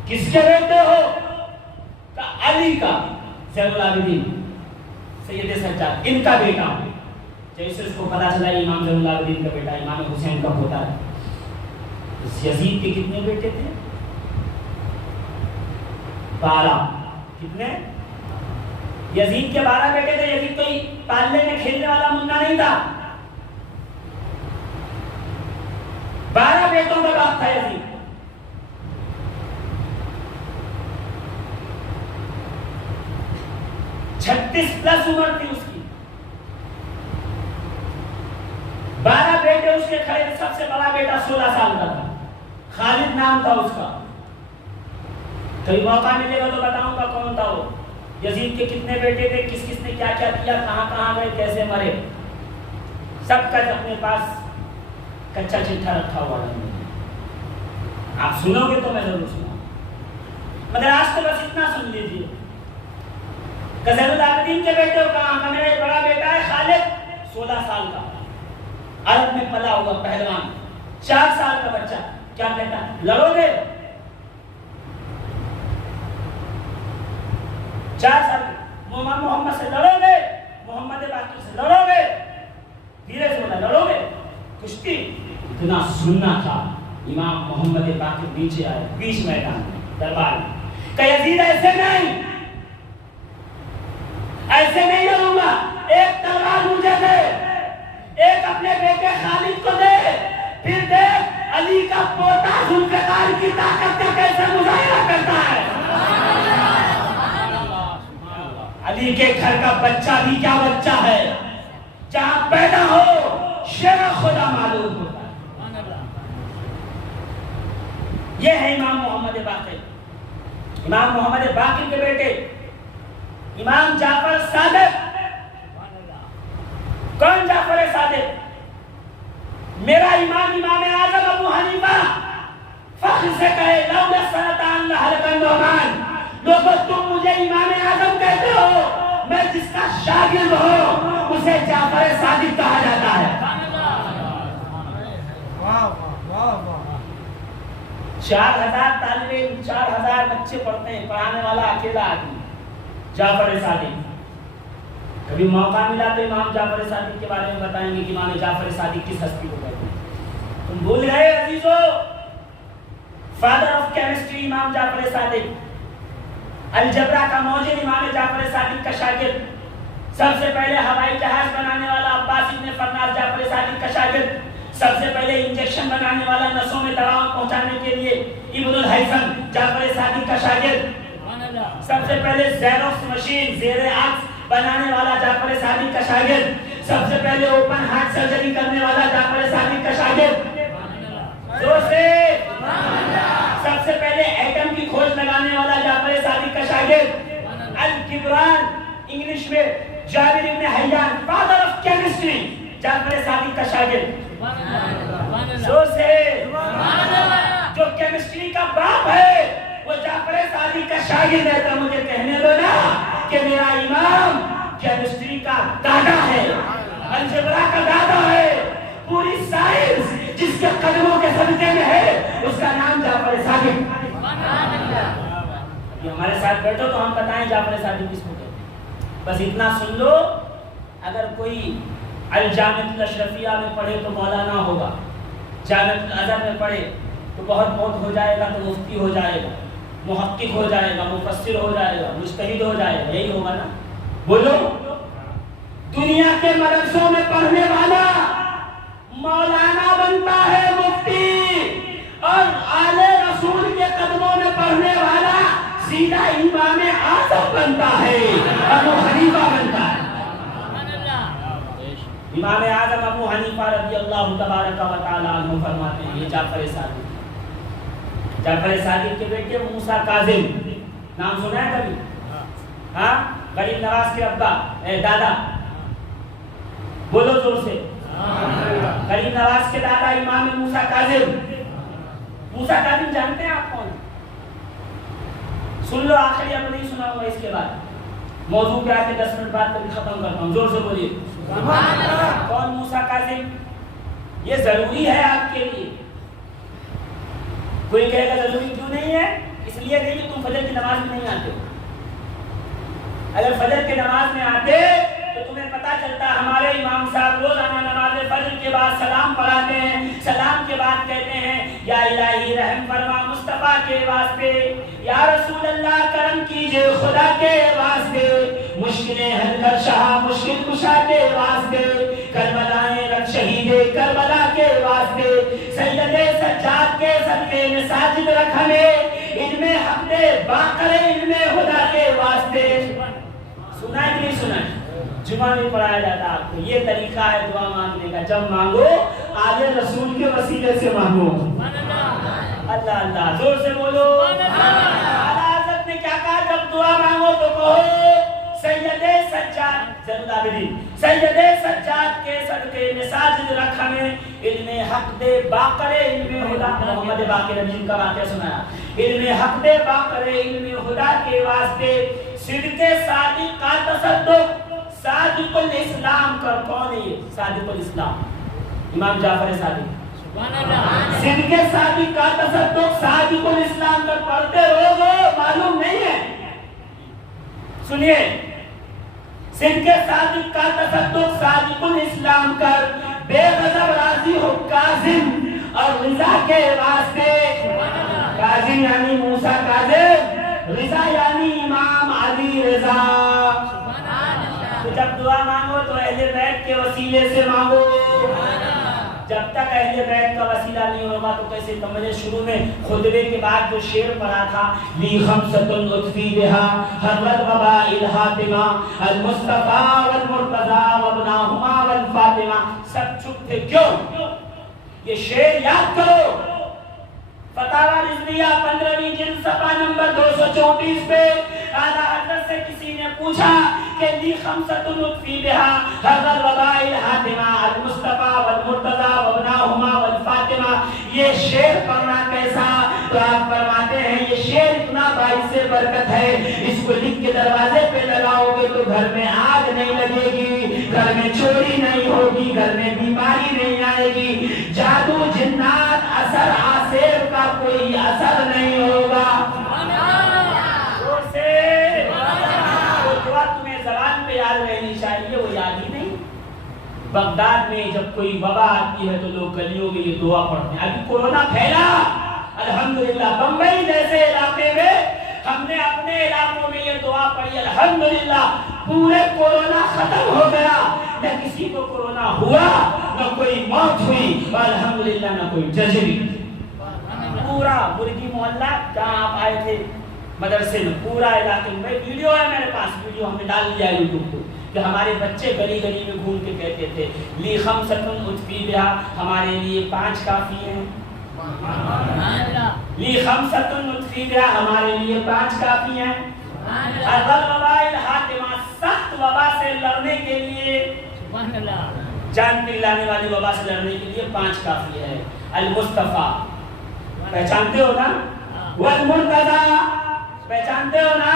کس کے بیٹے ہو؟ کہا علی کا، زین العابدین سید سجاد ان کا بیٹا ہوں۔ جیسے اس کو پتا چلا امام زین العابدین کا بیٹا امام حسین کا پوتا ہے۔ یزید کے کتنے بیٹے تھے؟ 12۔ کتنے؟ یزید کے 12 بیٹے تھے۔ یزید کوئی پالنے میں کھیلنے والا منا نہیں تھا، 12 بیٹوں کا باپ تھا یزید۔ +36 عمر تھی اس کی، 12 بیٹے اس کے کھڑے، سب سے بڑا بیٹا 16 سال کا تھا، خالد نام تھا اس کا۔ کئی موقع ملے گا تو بتاؤں گا کون تھا وہ۔ یزید کے کتنے بیٹے تھے، کس کس نے کیا کیا کیا، کہاں کہاں گئے، کیسے مرے، سب کا اپنے پاس کچا چٹھا رکھا ہوا ہے۔ آپ سنو گے تو میں ضرور سنوں، مگر آج تو بس اتنا سن لیجیے۔ زین العابدین کے بیٹے ہو کہاں کا؟ میرا ایک بڑا بیٹا ہے خالد، 16 سال کا، عرب میں پلا ہوا پہلوان، 4 سال کا بچہ۔ کیا کہتا ہے؟ لڑو گے؟ 4 سال محمد سے لڑو گے، محمد باقر سے لڑو گے، دھیرے سے بولا لڑو گے، کشتی۔ اتنا سننا تھا۔ امام محمد باقر نیچے آئے، بیچ میدان میں دربار میں، کہ یزید ایسے نہیں، ایسے نہیں لڑوں گا، ایک تلوار مجھے دے، ایک اپنے بیٹے خالد کو دے، پھر دیکھ علی کا پوتا ذوالفقار کی طاقت کا کیسے مظاہرہ کرتا ہے۔ علی کے گھر کا بچہ بھی کیا بچہ ہے، جہاں پیدا ہو شر خدا معلوم ہوتا ہے۔ یہ ہے امام محمد باقر۔ امام محمد باقر کے بیٹے امام جعفر صادق۔ کون جعفر صادق؟ میرا امام امام اعظم ابو حنیفہ فخر سے کہے لولا سنتان لہلک النعمان۔ لوگوں تم مجھے امام اعظم کہتے ہو، میں جس کا شاگرد ہوں اسے جعفر صادق کہا جاتا ہے۔ 4000 طالب علم، 4000 بچے پڑھتے ہیں، پڑھانے والا اکیلا آدمی جعفر صادق۔ کبھی موقع ملا تو امام جعفر صادق کے بارے میں بتائیں گے کہ امام جعفر صادق کس ہستی کو کہتے ہیں۔ تم بھول گئے عزیزو، فادر آف کیمسٹری امام جعفر صادق، الجبرا کا موجد امام جعفر صادق کا شاگرد، سب سے پہلے ہوائی جہاز بنانے والا عباس ابن فرناس جعفر صادق کا شاگرد، سب سے پہلے انجیکشن بنانے والا نسوں میں دوا پہنچانے کے لیے ابن الہیثم جعفر صادق کا شاگرد، سب سے پہلے زیروکس مشین زیر عکس بنانے والا جعفر صادق کا شاگرد، سب سے پہلے اوپن ہارٹ سرجری کرنے والا جعفر صادق کا شاگرد، زور سے سب سے پہلے ایٹم کی کھوج لگانے والا جعفر صادق کا شاگرد، الکبران انگلش میں جابر ابن حیان، فادر آف کیمسٹری، جعفر صادق کا شاگرد، زور سے جو کیمسٹری کا باپ ہے وہ جعفر صادق کا شاگرد ہے۔ تو مجھے کہنے دو نا کہ میرا امام کیمسٹری کا دادا ہے، الجبرا کا دادا ہے، پوری سائنس جس کے قدموں کے صدقے میں ہے اس کا نام جعفر صادق۔ ہمارے ساتھ بیٹھو تو ہم بتائیں جعفر صادق کس کو کہتے ہیں، بس اتنا سن لو، اگر کوئی الجامعۃ الاشرفیہ میں پڑھے تو مولانا ہوگا، جامعۃ الازہر میں پڑھے تو بہت ہو جائے گا، تو مفتی ہو جائے گا، محقق ہو جائے گا، مفسر ہو جائے گا، مجتہد ہو جائے گا، یہی ہوگا نا؟ بولو، دنیا کے مدرسوں میں پڑھنے والا مولانا بنتا ہے، مفتی، اور آل رسول کے قدموں میں پڑھنے والا سیدھا امام اعظم بنتا ہے، ابو حنیفہ بنتا ہے۔ امام اعظم ابو حنیفہ رضی اللہ تبارک و تعالی عنہ فرماتے ہیں، یہ جعفر صادق، جعفر صادق کے بیٹے موسیٰ کاظم، نام سنا ہے کبھی؟ ہاں، غریب نواز کے ابا دادا، بولو زور سے، غریب نواز کے دادا امام موسیٰ کاظم۔ موسیٰ کاظم جانتے ہیں آپ کون؟ سن لو، آخری اب نہیں سنا ہوگا، اس کے بعد موضوع پہ آ کے 10 منٹ بعد کبھی ختم کرتا ہوں، زور سے بولیے کون موسیٰ کاظم؟ یہ ضروری ہے آپ کے لیے۔ کوئی کہے گا ضروری کیوں نہیں ہے؟ اس لیے نہیں کہ تم فجر کی نماز میں نہیں آتے ہو۔ اگر فجر کی نماز میں آتے تو تمہیں پتا چلتا ہمارے امام صاحب روزانہ نماز فجر کے بعد سلام پڑھاتے ہیں، سلام کے بعد کہتے ہیں یا الہی رحم فرما مصطفیٰ کے واسطے، یا رسول اللہ کرم کیجئے خدا کے واسطے، مشکلیں حل کر شاہ مشکل کشا کے واسطے، کربلائیں رکھ شہید کربلا کے واسطے، سید سجاد کے صدقے میں ساجد رکھ ہمیں، ان میں حق دے باقر ان میں خدا کے واسطے۔ سنا ہے کہ نہیں سنا ہے؟ جمعہ میں پڑھایا جاتا آپ کو، یہ طریقہ ہے دعا مانگنے کا، جب مانگو آل رسول کے وسیلے سے مانگو۔ اللہ اللہ، زور سے بولو۔ اعلیٰ حضرت نے کیا کہا؟ جب دعا مانگو تو کہو سید سجاد زین العابدین، سید سجاد کے صدقے میں ساجد رکھ ہمیں، علم حق دے باقر علم خدا، محمد باقر جن کا واقعہ سنایا، علم حق دے باقر علم خدا کے واسطے، صدق صادق کا تصدق، صادق الاسلام کا، کون ہے یہ صادق الاسلام؟ امام جعفر صادق، صدق صادق کا تصدق، صادق الاسلام کا پڑھتے ہو معلوم نہیں ہے؟ سنیے، صدق صادق کا تصدق، صادق الاسلام کر، بے غضب راضی ہو کاظم اور رضا کے واسطے، کاظم یعنی موسیٰ کاظم، رضا یعنی امام علی رضا۔ تو جب دعا مانگو تو اہل بیت کے وسیلے سے مانگو، جب تک اہل بیت کا وسیلہ نہیں ہوگا تو کیسے؟ تو میں نے شروع میں خطبے کے بعد جو شعر پڑھا تھا، لی خمسۃ اطفی بہا حر الوباء الحاتمہ المصطفیٰ والمرتضیٰ وابناہما والفاطمہ، سب چپ تھے، کیوں؟ یہ شعر یاد کرو، فتاوی رضویہ 15ویں جلد صفحہ نمبر 234 پہ اعلیٰ حضرت سے کسی نے پوچھا کہ لی خمسۃ اطفی بہا حر الوباء الحاتمہ المصطفیٰ والمرتضیٰ وابناہما والفاطمہ، یہ شعر پڑھنا کیسا؟ تو آپ فرماتے ہیں یہ شعر اتنا باعث برکت ہے، اس کو لکھ کے دروازے پہ لگاؤ گے تو گھر میں آگ نہیں لگے گی، گھر میں چوری نہیں ہوگی، گھر میں بیماری نہیں آئے گی، جادو جنات اثر آسیب کا کوئی اثر نہیں ہوگا۔ وہ دعا تمہیں زبان پہ یاد رہنی چاہیے، وہ یاد ہی نہیں۔ بغداد میں جب کوئی وبا آتی ہے تو لوگ گلیوں میں یہ دعا پڑھتے ہیں۔ ابھی کورونا پھیلا، الحمدللہ بمبئی جیسے علاقے میں ہم نے اپنے علاقوں میں یہ دعا پڑھی، الحمدللہ پورے کورونا ختم ہو گیا، نہ کسی کو کورونا ہوا، نہ کوئی موت ہوئی، اور الحمدللہ نہ کوئی ججری۔ پورا مرگی محلہ جہاں آپ آئے تھے مدرسے میں پورا علاقے میں ویڈیو ہے میرے پاس، ویڈیو ہم نے ڈال دیا ہے یوٹیوب پہ کہ ہمارے بچے گلی گلی میں گھوم کے کہتے تھے لی خمسۃ اطفی بہا، ہمارے لیے 5 کافی ہیں، لی خمسۃ اطفی بہا، ہمارے لیے 5 کافی ہیں، سخت وبا سے لڑنے کے لیے، جان پلانے والی وبا سے لڑنے کے لیے 5 کافی ہے۔ المصطفیٰ پہچانتے ہو نا، والمرتضیٰ پہچانتے ہو نا،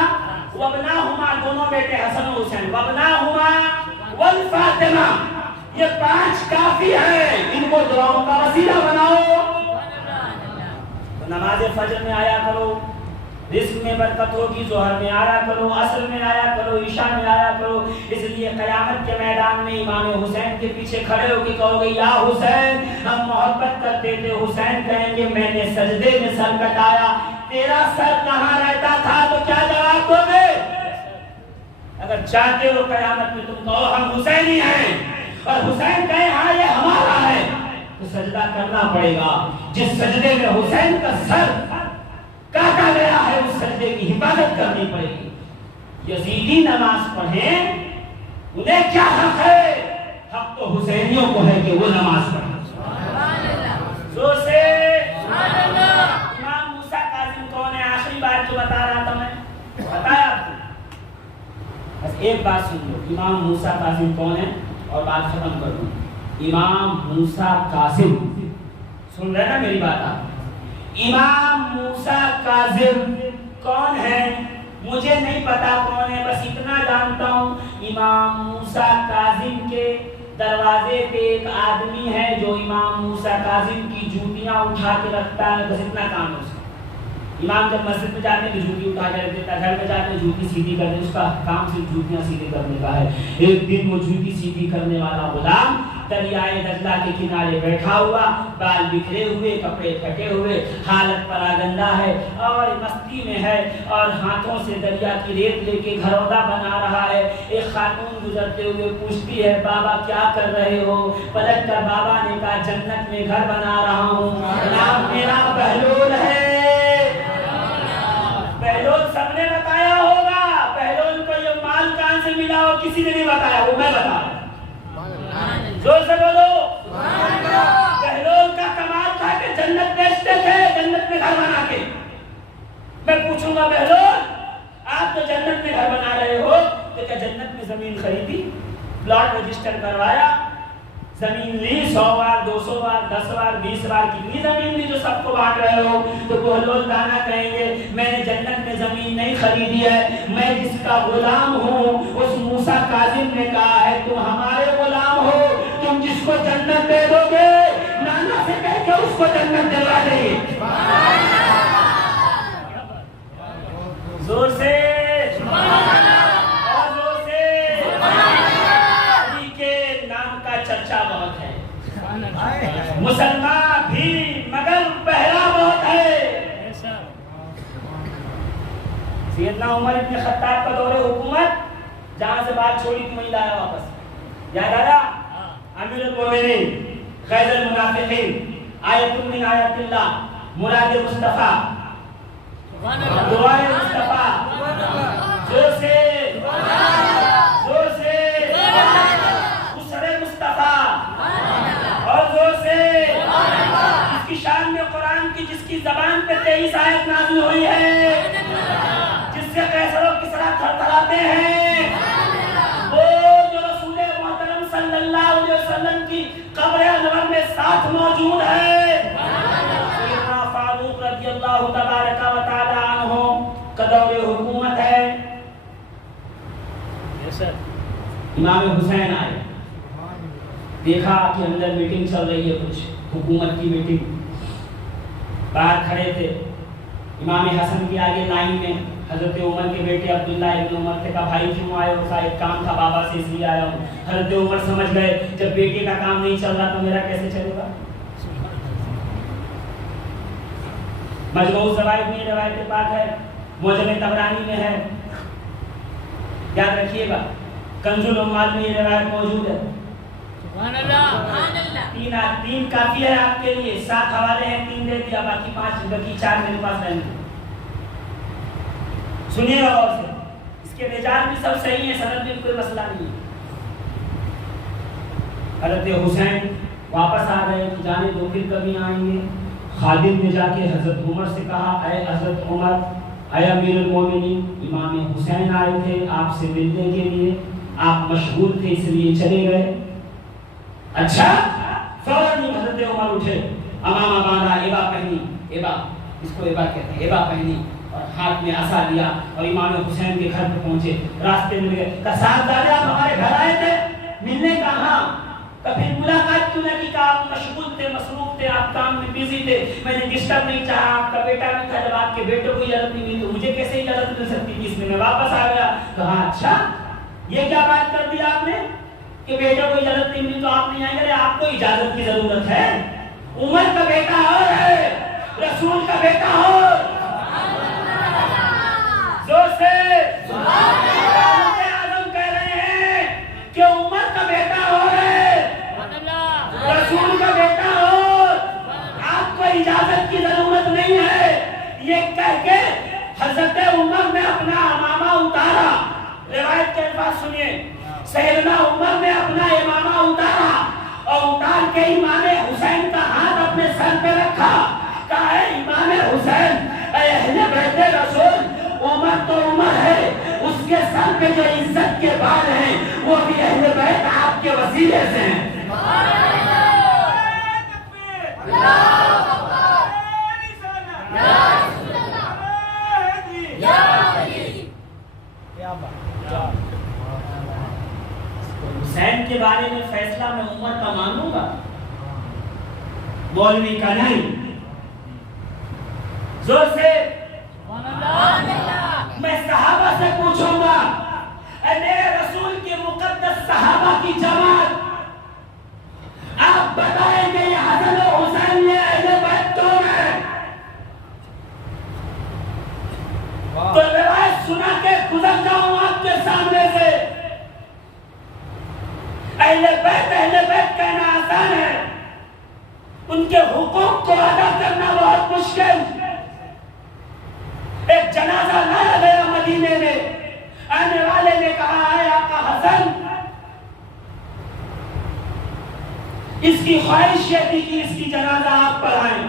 وابناہما دونوں بیٹے حسن و حسین، وابناہما والفاطمہ، یہ 5 کافی ہے، ان کو دعاؤں کا وسیلہ بناؤ۔ نماز فجر میں آیا کرو، رزق میں برکت ہوگی، ظہر میں آیا کرو، عصر میں آیا کرو، عشاء میں آیا کرو۔ اس لیے قیامت کے میدان میں امام حسین کے پیچھے کھڑے ہو کے کہو گے یا حسین ہم محبت کرتے تھے، حسین کہیں گے میں نے سجدے میں سر کٹایا، تیرا سر کہاں رہتا تھا، تو کیا جواب دو گے؟ اگر چاہتے ہو قیامت میں تم کہو ہم حسینی ہیں اور حسین کہے ہاں یہ ہمارا ہے، تو سجدہ کرنا پڑے گا۔ جس سجدے میں حسین کا سر کاٹا گیا ہے اس سجدے کی حفاظت کرنی پڑے گی۔ یزیدی نماز پڑھیں انہیں کیا حق ہے؟ حق تو حسینیوں کو ہے کہ وہ نماز پڑھیں۔ زور سے امام موسیٰ کاظم کون ہے؟ آخری بات جو بتا رہا تھا میں بتایا آپ کو، بس ایک بات سن لو، امام موسیٰ کاظم کون ہے اور بات ختم کر دوں۔ امام موسیٰ کاظم، سن رہے نا میری بات آپ؟ امام موسیٰ کاظم کون ہے؟ مجھے نہیں پتا کون ہے، بس اتنا جانتا ہوں امام موسیٰ کاظم کے دروازے پہ ایک آدمی ہے جو امام موسیٰ کاظم کی جوتیاں اٹھا کے رکھتا ہے، بس اتنا کام ہے اس کا۔ امام جب مسجد میں جاتے ہیں تو جوتی اٹھا کے رکھ دیتا ہے، گھر میں جاتے ہیں جوتی سیدھی کر دیں، اس کا کام صرف جوتیاں سیدھی کرنے کا ہے۔ ایک دن وہ جوتی سیدھی کرنے والا غلام دریائے دجلہ کے کنارے بیٹھا ہوا، بال بکھرے ہوئے، کپڑے پھٹے ہوئے، حالت پراگندہ ہے اور مستی میں ہے اور ہاتھوں سے دریا کی ریت لے کے گھرودہ بنا رہا ہے۔ ایک خاتون گزرتے ہوئے پوچھتی ہے بابا کیا کر رہے ہو؟ پلٹ کر بابا نے کہا جنت میں گھر بنا رہا ہوں، نام میرا بہلول ہے۔ بہلول سب نے بتایا ہوگا، بہلول کو یہ مال کہاں سے ملا ہو کسی نے نہیں بتایا، وہ میں بتا رہا ہوں۔ زور سے بولو، بہلول کا کمال تھا کہ جنت بیچتے تھے، جنت میں گھر بنا کے۔ میں پوچھوں گا بہلول آپ تو جنت میں گھر بنا رہے ہو، تو کیا جنت میں زمین خریدی، پلاٹ رجسٹر کروایا، زمین لی 100 بار 200 بار 10 بار 20 بار، کتنی زمین لی جو سب کو بانٹ رہے ہو؟ تو بہلول دانا کہیں گے میں نے جنت میں زمین نہیں خریدی ہے، میں جس کا غلام ہوں اس موسیٰ کاظم نے کہا ہے تم ہمارے غلام ہو، تم جس کو جنت دے دو گے نانا سے کہہ کے اس کو جنت دلوا دیں گے۔ زور سے چرچا بہت ہے، مسلمان بھی مگر بہرا بہت ہے۔ سیدنا عمر ابن خطاب کا دور حکومت جہاں سے بات چھوڑی تھی وہیں لایا واپس، یاد آیا؟ امیر المومنین، خیز المنافقین، آیت من آیات اللہ، مراد مصطفیٰ، دعائے مصطفیٰ، زور سے اور زور سے جس کی شان میں قرآن کی جس کی زبان پہ 23 آیت نازل ہوئی ہے، جس سے قیصر و کسریٰ تھرتھراتے ہیں، وہ جو رسول محترم صلی اللہ علیہ وسلم کی قبر انور میں ساتھ موجود ہے، سیدنا فاروق رضی اللہ تبارک و تعالی عنہ کا دور حکومت ہے۔ امام حسین آئے، دیکھا کہ اندر میٹنگ چل رہی ہے، کچھ حکومت کی میٹنگ، باہر کھڑے تھے امام حسن کے آگے لائن میں حضرت عمر کے بیٹے عبداللہ ابن عمر تھے، کہا بھائی کیوں آئے ہو؟ ایک کام تھا بابا سے اس لیے آیا ہوں۔ حضرت عمر سمجھ گئے جب بیٹے کا کام نہیں چل رہا تو میرا کیسے چلے گا؟ مجموع الزوائد میں روایت پاک ہے، معجم طبرانی میں ہے، یاد رکھیے گا، کنز العمال میں یہ روایت موجود ہے۔ تین کافی ہے آپ کے لیے، 7 حوالے ہیں، 3 دے دیا، باقی 4 میرے پاس رہیں گے۔ سنیے غور سے، اس کے رجال بھی سب صحیح ہیں، سند میں کوئی مسئلہ نہیں ہے۔ حضرت حسین واپس آ گئے کہ جانے دو پھر کبھی آئیں گے۔ خالد نے جا کے حضرت عمر سے کہا، اے حضرت عمر، اے امیر المومنین، امام حسین آئے تھے آپ سے ملنے کے لیے، آپ مشغول تھے اس لیے چلے گئے۔ اچھا، فوراً حضرت عمر اٹھے، امامہ باندھا، ایبا پہنی، ایبا اس کو ایبا کہتے ہیں، ایبا پہنی اور ہاتھ میں عصا لیا اور امام حسین کے گھر پہ پہنچے۔ راستے میں گئے، کہا صاحب دادا آپ ہمارے گھر آئے تھے ملنے کا؟ ہاں۔ کبھی ملاقات کیوں نہیں کی؟ آپ مشغول تھے، مصروف تھے، آپ کام میں بزی تھے، میں نے ڈسٹرب نہیں چاہا، آپ کا بیٹا بھی تھا، جب آپ کے بیٹے کو اجازت نہیں ملی تو مجھے کیسے اجازت مل سکتی تھی؟ اس میں واپس آ گیا۔ کہا اچھا یہ کیا بات کر دی آپ نے کہ بیٹے کو اجازت نہیں ملی تو آپ نہیں آئیں گے؟ آپ کو اجازت کی ضرورت ہے، عمر کا بیٹا اور ہے، رسول کا بیٹا ہو، زور سے اعظم کہہ رہے ہیں کہ عمر کا بیٹا ہو ہے، رسول کا بیٹا ہو، آپ کو اجازت کی ضرورت نہیں ہے۔ یہ کہہ کے حضرت عمر نے اپنا امامہ اتارا۔ روایت کے الفاظ سنیے، سیدنا عمر نے اپنا امامہ اتارا اور اتار کے امام حسین کا ہاتھ اپنے سر پہ رکھا، کہا اے امام حسین، اے اہل بیت رسول، عمر تو عمر ہے، اس کے سر پہ جو عزت کے بال ہیں وہ بھی اہل بیت آپ کے وسیلے سے ہیں۔ حسین کے بارے میں فیصلہ میں عمر کا مانوں گا، مولوی کا نہیں۔ زور سے میں صحابہ سے پوچھوں گا، اے میرے رسول کے مقدس صحابہ کی جماعت، آپ بتائیں گے یہ حسن و حسین یہ اہل بیت کون ہے؟ تو روایت سنا کے گزر جاؤں آپ کے سامنے سے۔ اہل بیت کہنا آسان ہے، ان کے حقوق کو ادا کرنا بہت مشکل۔ ایک جنازہ لایا گیا مدینے میں، آنے والے نے کہا اے آقا حسن، اس کی خواہش یہ تھی کہ اس کی جنازہ آپ پڑھائیں۔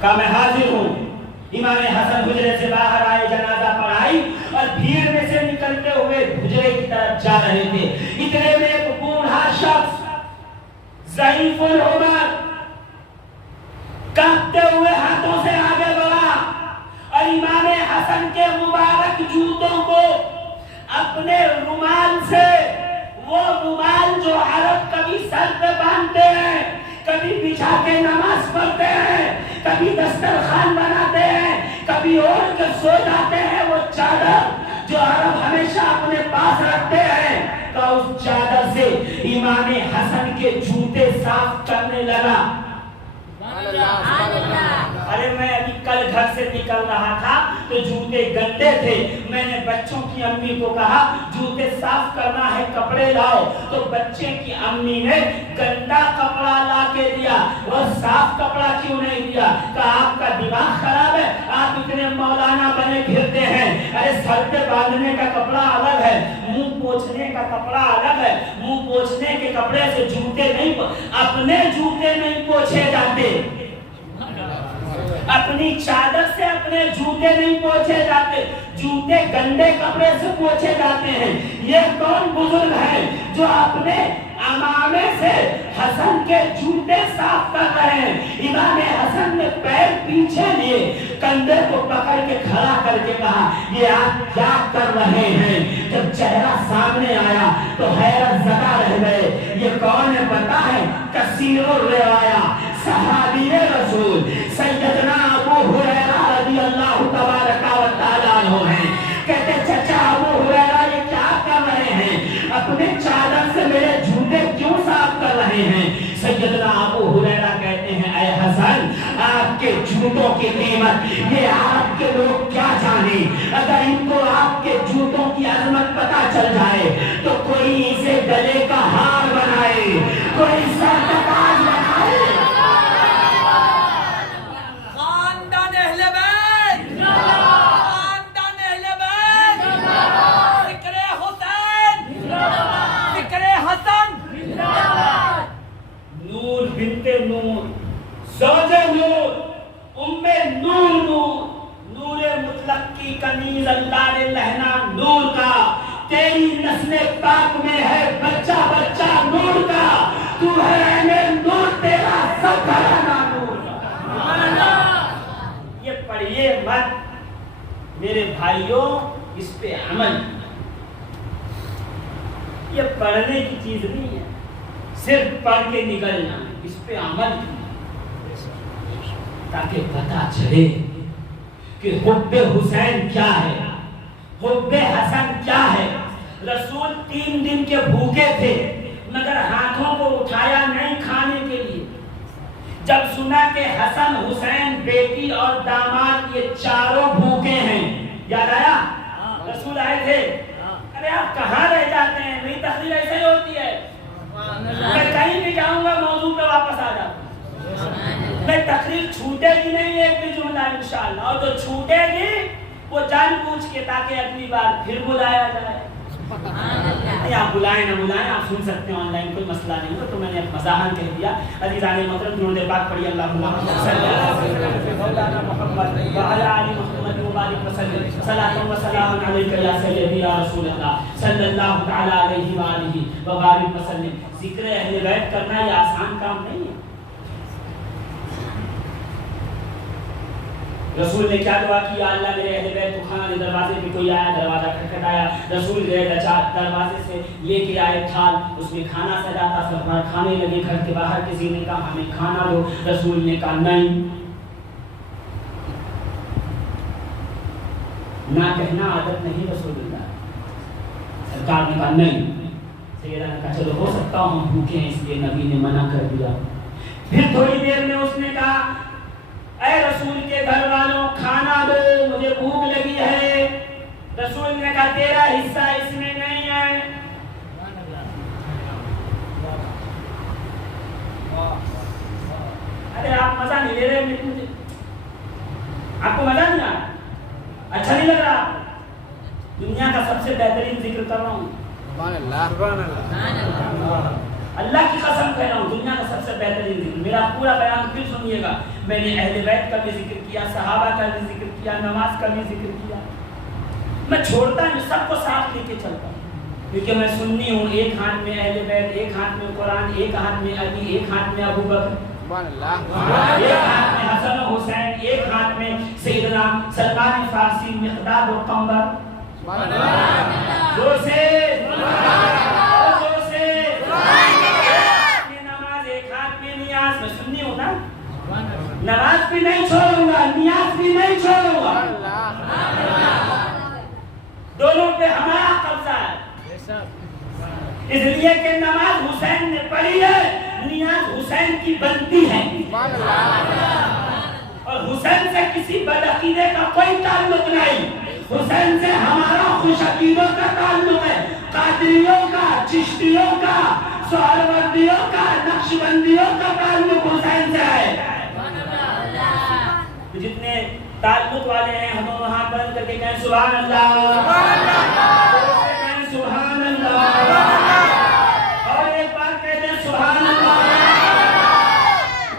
کہا میں حاضر ہوں۔ امام حسن حجرے سے باہر آئے، جنازہ پڑھائی اور بھیڑ میں سے نکلتے ہوئے حجرے کی طرف جا رہے تھے۔ اتنے میں ایک بوڑھا شخص ضعیف العمر کانپتے ہوئے ہاتھوں سے آگے بڑھا اور امام حسن کے مبارک جوتوں کو اپنے رومال سے، وہ رومال جو عرب کبھی سر پہ باندھتے ہیں، کبھی بچھا کے نماز پڑھتے ہیں، کبھی دسترخوان بناتے ہیں، کبھی اوڑھ کے سو جاتے ہیں، وہ چادر جو عرب ہمیشہ اپنے پاس رکھتے ہیں، تو اس چادر سے امام حسن کے جوتے صاف کرنے لگا۔ ارے میں ابھی کل گھر سے نکل رہا تھا تو جوتے گندے تھے، میں نے بچوں کی امی کو کہا جوتے صاف کرنا ہے، کپڑے لاؤ، تو بچے کی امی نے گندا کپڑا لا کے دیا، اور صاف کپڑا کیوں نہیں دیا؟ کہا آپ کا دماغ خراب ہے، آپ اتنے مولانا بنے پھرتے ہیں، ارے سر پہ باندھنے کا کپڑا الگ ہے، منہ پوچھنے کا کپڑا الگ ہے، منہ پوچھنے کے کپڑے سے جوتے نہیں، اپنے جوتے نہیں پوچھے جاتے، اپنی چادر سے اپنے جوتے نہیں پوچھے جاتے، جوتے گندے کپڑے سے پوچھے جاتے ہیں۔ یہ کون بزرگ ہے جو اپنے امامے سے حسن کے جوتے صاف کر رہے ہیں؟ امام حسن نے پیر پیچھے لیے، کندھے کو پکڑ کے کھڑا کر کے کہا یہ آپ کیا کر رہے ہیں؟ جب چہرہ سامنے آیا تو حیرت زدہ رہ گئے، یہ کون ہے پتہ ہے؟ کثیر الروایا صحابی رسول سیدنا ابو ہریرہ رضی اللہ تبارک و تعالیٰ عنہ ہیں۔ کہتے چچا ابو ہریرہ یہ کیا کر رہے ہیں؟ اپنے چادر سے میرے جوتے کیوں صاف کر رہے ہیں؟ سیدنا ابو ہریرہ کہتے ہیں اے حسن، آپ کے جوتوں کی قیمت یہ آپ کے لوگ کیا جانے، اگر ان کو آپ کے جوتوں کی عظمت پتہ چل جائے تو کوئی اسے گلے کا ہار بنائے، کوئی سر کا تاج بنائے۔ خاندان اہل بیت مت میرے بھائیوں، اس پہ عمل. یہ پڑھنے کی چیز نہیں ہے، صرف پڑھ کے نکلنا، اس پہ عمل تاکہ پتہ چلے کہ حب حسین کیا ہے، حب حسن کیا ہے. رسول 3 دن کے بھوکے تھے مگر ہاتھوں کو اٹھایا نہیں کھانے کے لیے. جب سنا کہ حسن حسین بیٹی اور داماد یہ چاروں بھوکے ہیں، یاد آیا؟ رسول آئے تھے. ارے آپ کہاں رہ جاتے ہیں؟ میری تقریر ایسے ہی ہوتی ہے، میں کہیں بھی جاؤں گا موضوع پہ واپس آ جاتا ہوں. میں تقریر چھوٹے گی نہیں ایک بھی جملہ انشاءاللہ، اور جو چھوٹے گی وہ جان بوجھ کے تاکہ اگلی بار پھر بلایا جائے. نہیں آپ بلائیں نہ بلائیں، آپ سن سکتے ہیں آن لائن، کوئی مسئلہ نہیں ہو. تو میں نے مزاحن کہہ دیا. عزیزان محترم، درود پاک پڑھیے اللہم صلی علی محمد وعلی آل محمد وبارک وسلم. صلاۃ و سلام علیک یا سیدی یا رسول اللہ صلی اللہ تعالی علیہ وآلہ وبارک وسلم. ذکر اہل بیت کرنا یہ آسان کام نہیں ہے. رسول نے کیا دعا کی؟ اللہ میرے اہل بیت کو کھانا دے. دروازے پہ کوئی آیا، دروازہ کھٹکھٹایا، رسول گئے دروازے سے لے کے آئے تھال، اس میں کھانا سجا تھا. سب کھانے لگے. گھر کے باہر کسی نے کہا ہمیں کھانا دو، رسول نے کہا نہیں. نہ کہنا عادت نہیں رسول اللہ. سرکار نے کہا نہیں. سیدہ نے کہا چلو ہو سکتا ہوں ہم بھوکے ہیں اس لیے نبی نے منع کر دیا. پھر تھوڑی دیر میں اس نے کہا اے رسول کے گھر والوں کھانا دو، مجھے بھوک لگی ہے. رسول نے کہا تیرا حصہ اس میں نہیں ہے. ارے آپ مزہ نہیں لے رہے، مجھے آپ کو مزہ نہیں آ رہا، اچھا نہیں لگ رہا؟ دنیا کا سب سے بہترین ذکر کر رہا ہوں. اللہ کی قسم کہہ رہا ہوں، دنیا کا سب سے بہترین ذکر. میرا پورا بیان پھر سنیے گا. میں نے اہل بیت کا بھی ذکر کیا، صحابہ کا بھی ذکر کیا، نماز کا بھی ذکر کیا. میں چھوڑتا ہوں، سب کو ساتھ لے کے چلتا ہوں کیونکہ میں سنی ہوں. ایک ہاتھ میں اہل بیت، ایک ہاتھ میں قرآن، ایک ہاتھ میں علی، ایک ہاتھ میں ابو بکر، ایک ہاتھ میں حسن و حسین، ایک ہاتھ میں سیدنا سلمان فارسی، مقداد و قمر. زور سے میں سننی ہوں نا، نماز بھی نہیں چھوڑوں گا، نیاز بھی نہیں چھوڑوں گا. دونوں پہ ہمارا قبضہ ہے، اس لیے کہ نماز حسین نے پڑھی ہے، نیاز حسین کی بنتی ہے. اور حسین سے کسی بدعقیدے کا کوئی تعلق نہیں. حسین سے ہمارا خوش عقیدوں کا تعلق ہے، قادریوں کا، چشتیوں کا، سہروردیوں کا، نقشبندیوں کا تعلق حسین سے ہے. جتنے تعلق والے ہیں ہم وہاں بند کر کے کہیں سبحان اللہ، کہیں سبحان اللہ، اور ایک بار کہتے ہیں سبحان اللہ.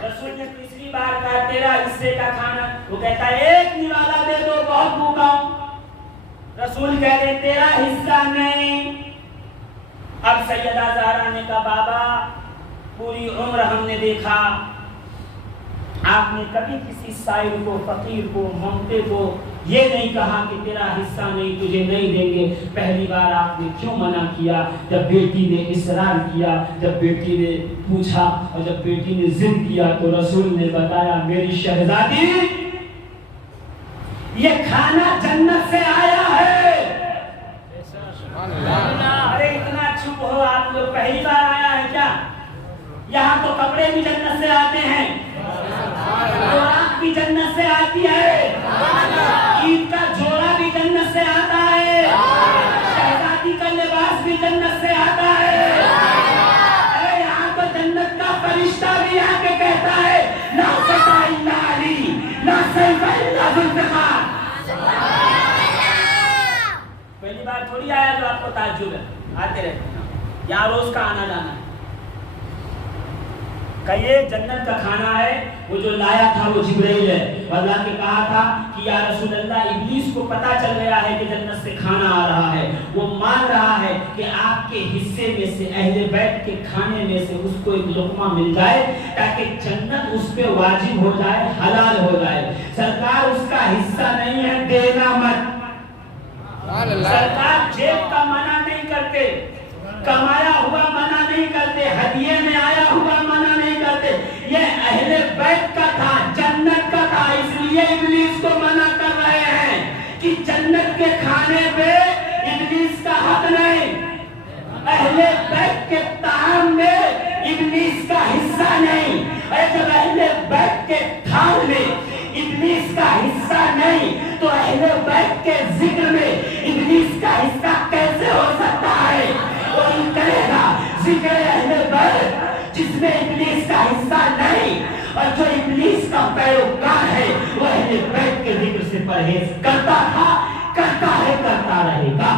رسول نے تیسری بار کہا تیرا حصے کا کھانا، وہ کہتا ہے ایک نوالا دے دو بہت بھوکا ہوں. رسول کہہ رہے تیرا حصہ نہیں. اب سیدہ زہرا نے کہا بابا پوری عمر ہم نے دیکھا آپ نے کبھی کسی سائل کو، فقیر کو، ممتے کو یہ نہیں کہا کہ تیرا حصہ نہیں، تجھے نہیں دیں گے. پہلی بار آپ نے کیوں منع کیا؟ جب بیٹی نے اصرار کیا، جب بیٹی نے پوچھا اور جب بیٹی نے ضد کیا تو رسول نے بتایا میری شہزادی یہ کھانا جنت سے آیا ہے. ارے اتنا چپ ہو آپ لوگ، پہلی بار آیا ہے کیا؟ یہاں تو کپڑے بھی جنت سے آتے ہیں، خوراک بھی جنت سے آتی ہے، عید کا جوڑا بھی جنت سے آتا ہے، شہزادی کا لباس بھی جنت سے آتا ہے. ارے یہاں تو جنت کا فرشتہ بھی آ کے کہتا ہے لا فتح الا علی، لا سیف الا ذوالفقار. پہلی بار تھوڑی آیا جو آپ کو تعجب ہے، آتے رہتے ہیں یہاں روز کا آنا جانا ہے. کہ یہ جنت کا کھانا ہے، وہ جو لایا تھا وہ جبرائیل ہے۔ اور اللہ نے کہا تھا کہ یا رسول اللہ ابلیس کو پتا چل گیا ہے کہ جنت سے کھانا آ رہا ہے، وہ مان رہا ہے کہ آپ کے حصے میں سے، اہل بیت کے کھانے میں سے اس کو ایک لقمہ مل جائے تاکہ جنت اس پہ واجب ہو جائے، حلال ہو جائے۔ سرکار اس کا حصہ نہیں ہے، دینا مت۔ سرکار جیب کا منع نہیں کرتے، کمایا ہوا منع نہیں کرتے، ہدیے میں آیا ہوا منع نہیں کرتے۔ یہ اہل بیت کا تھا، جنت کا تھا، اس لیے ابلیس کو منع کر رہے ہیں کہ جنت کے کھانے پہ ابلیس کا حق نہیں، اہل بیت کے طعام میں ابلیس کا حصہ نہیں۔ جب اہل بیت کے کھان میں ابلیس کا حصہ نہیں تو اہل بیت کے ذکر میں ابلیس کا حصہ کیسے ہو سکتا ہے؟ وہی کرے گا ذکر اہل بیت جس میں ابلیس کا حصہ نہیں، اور جو ابلیس کا پیروکار ہے وہ اہل بیت کے ذکر سے پرہیز کرتا تھا، کرتا ہے، کرتا رہے گا۔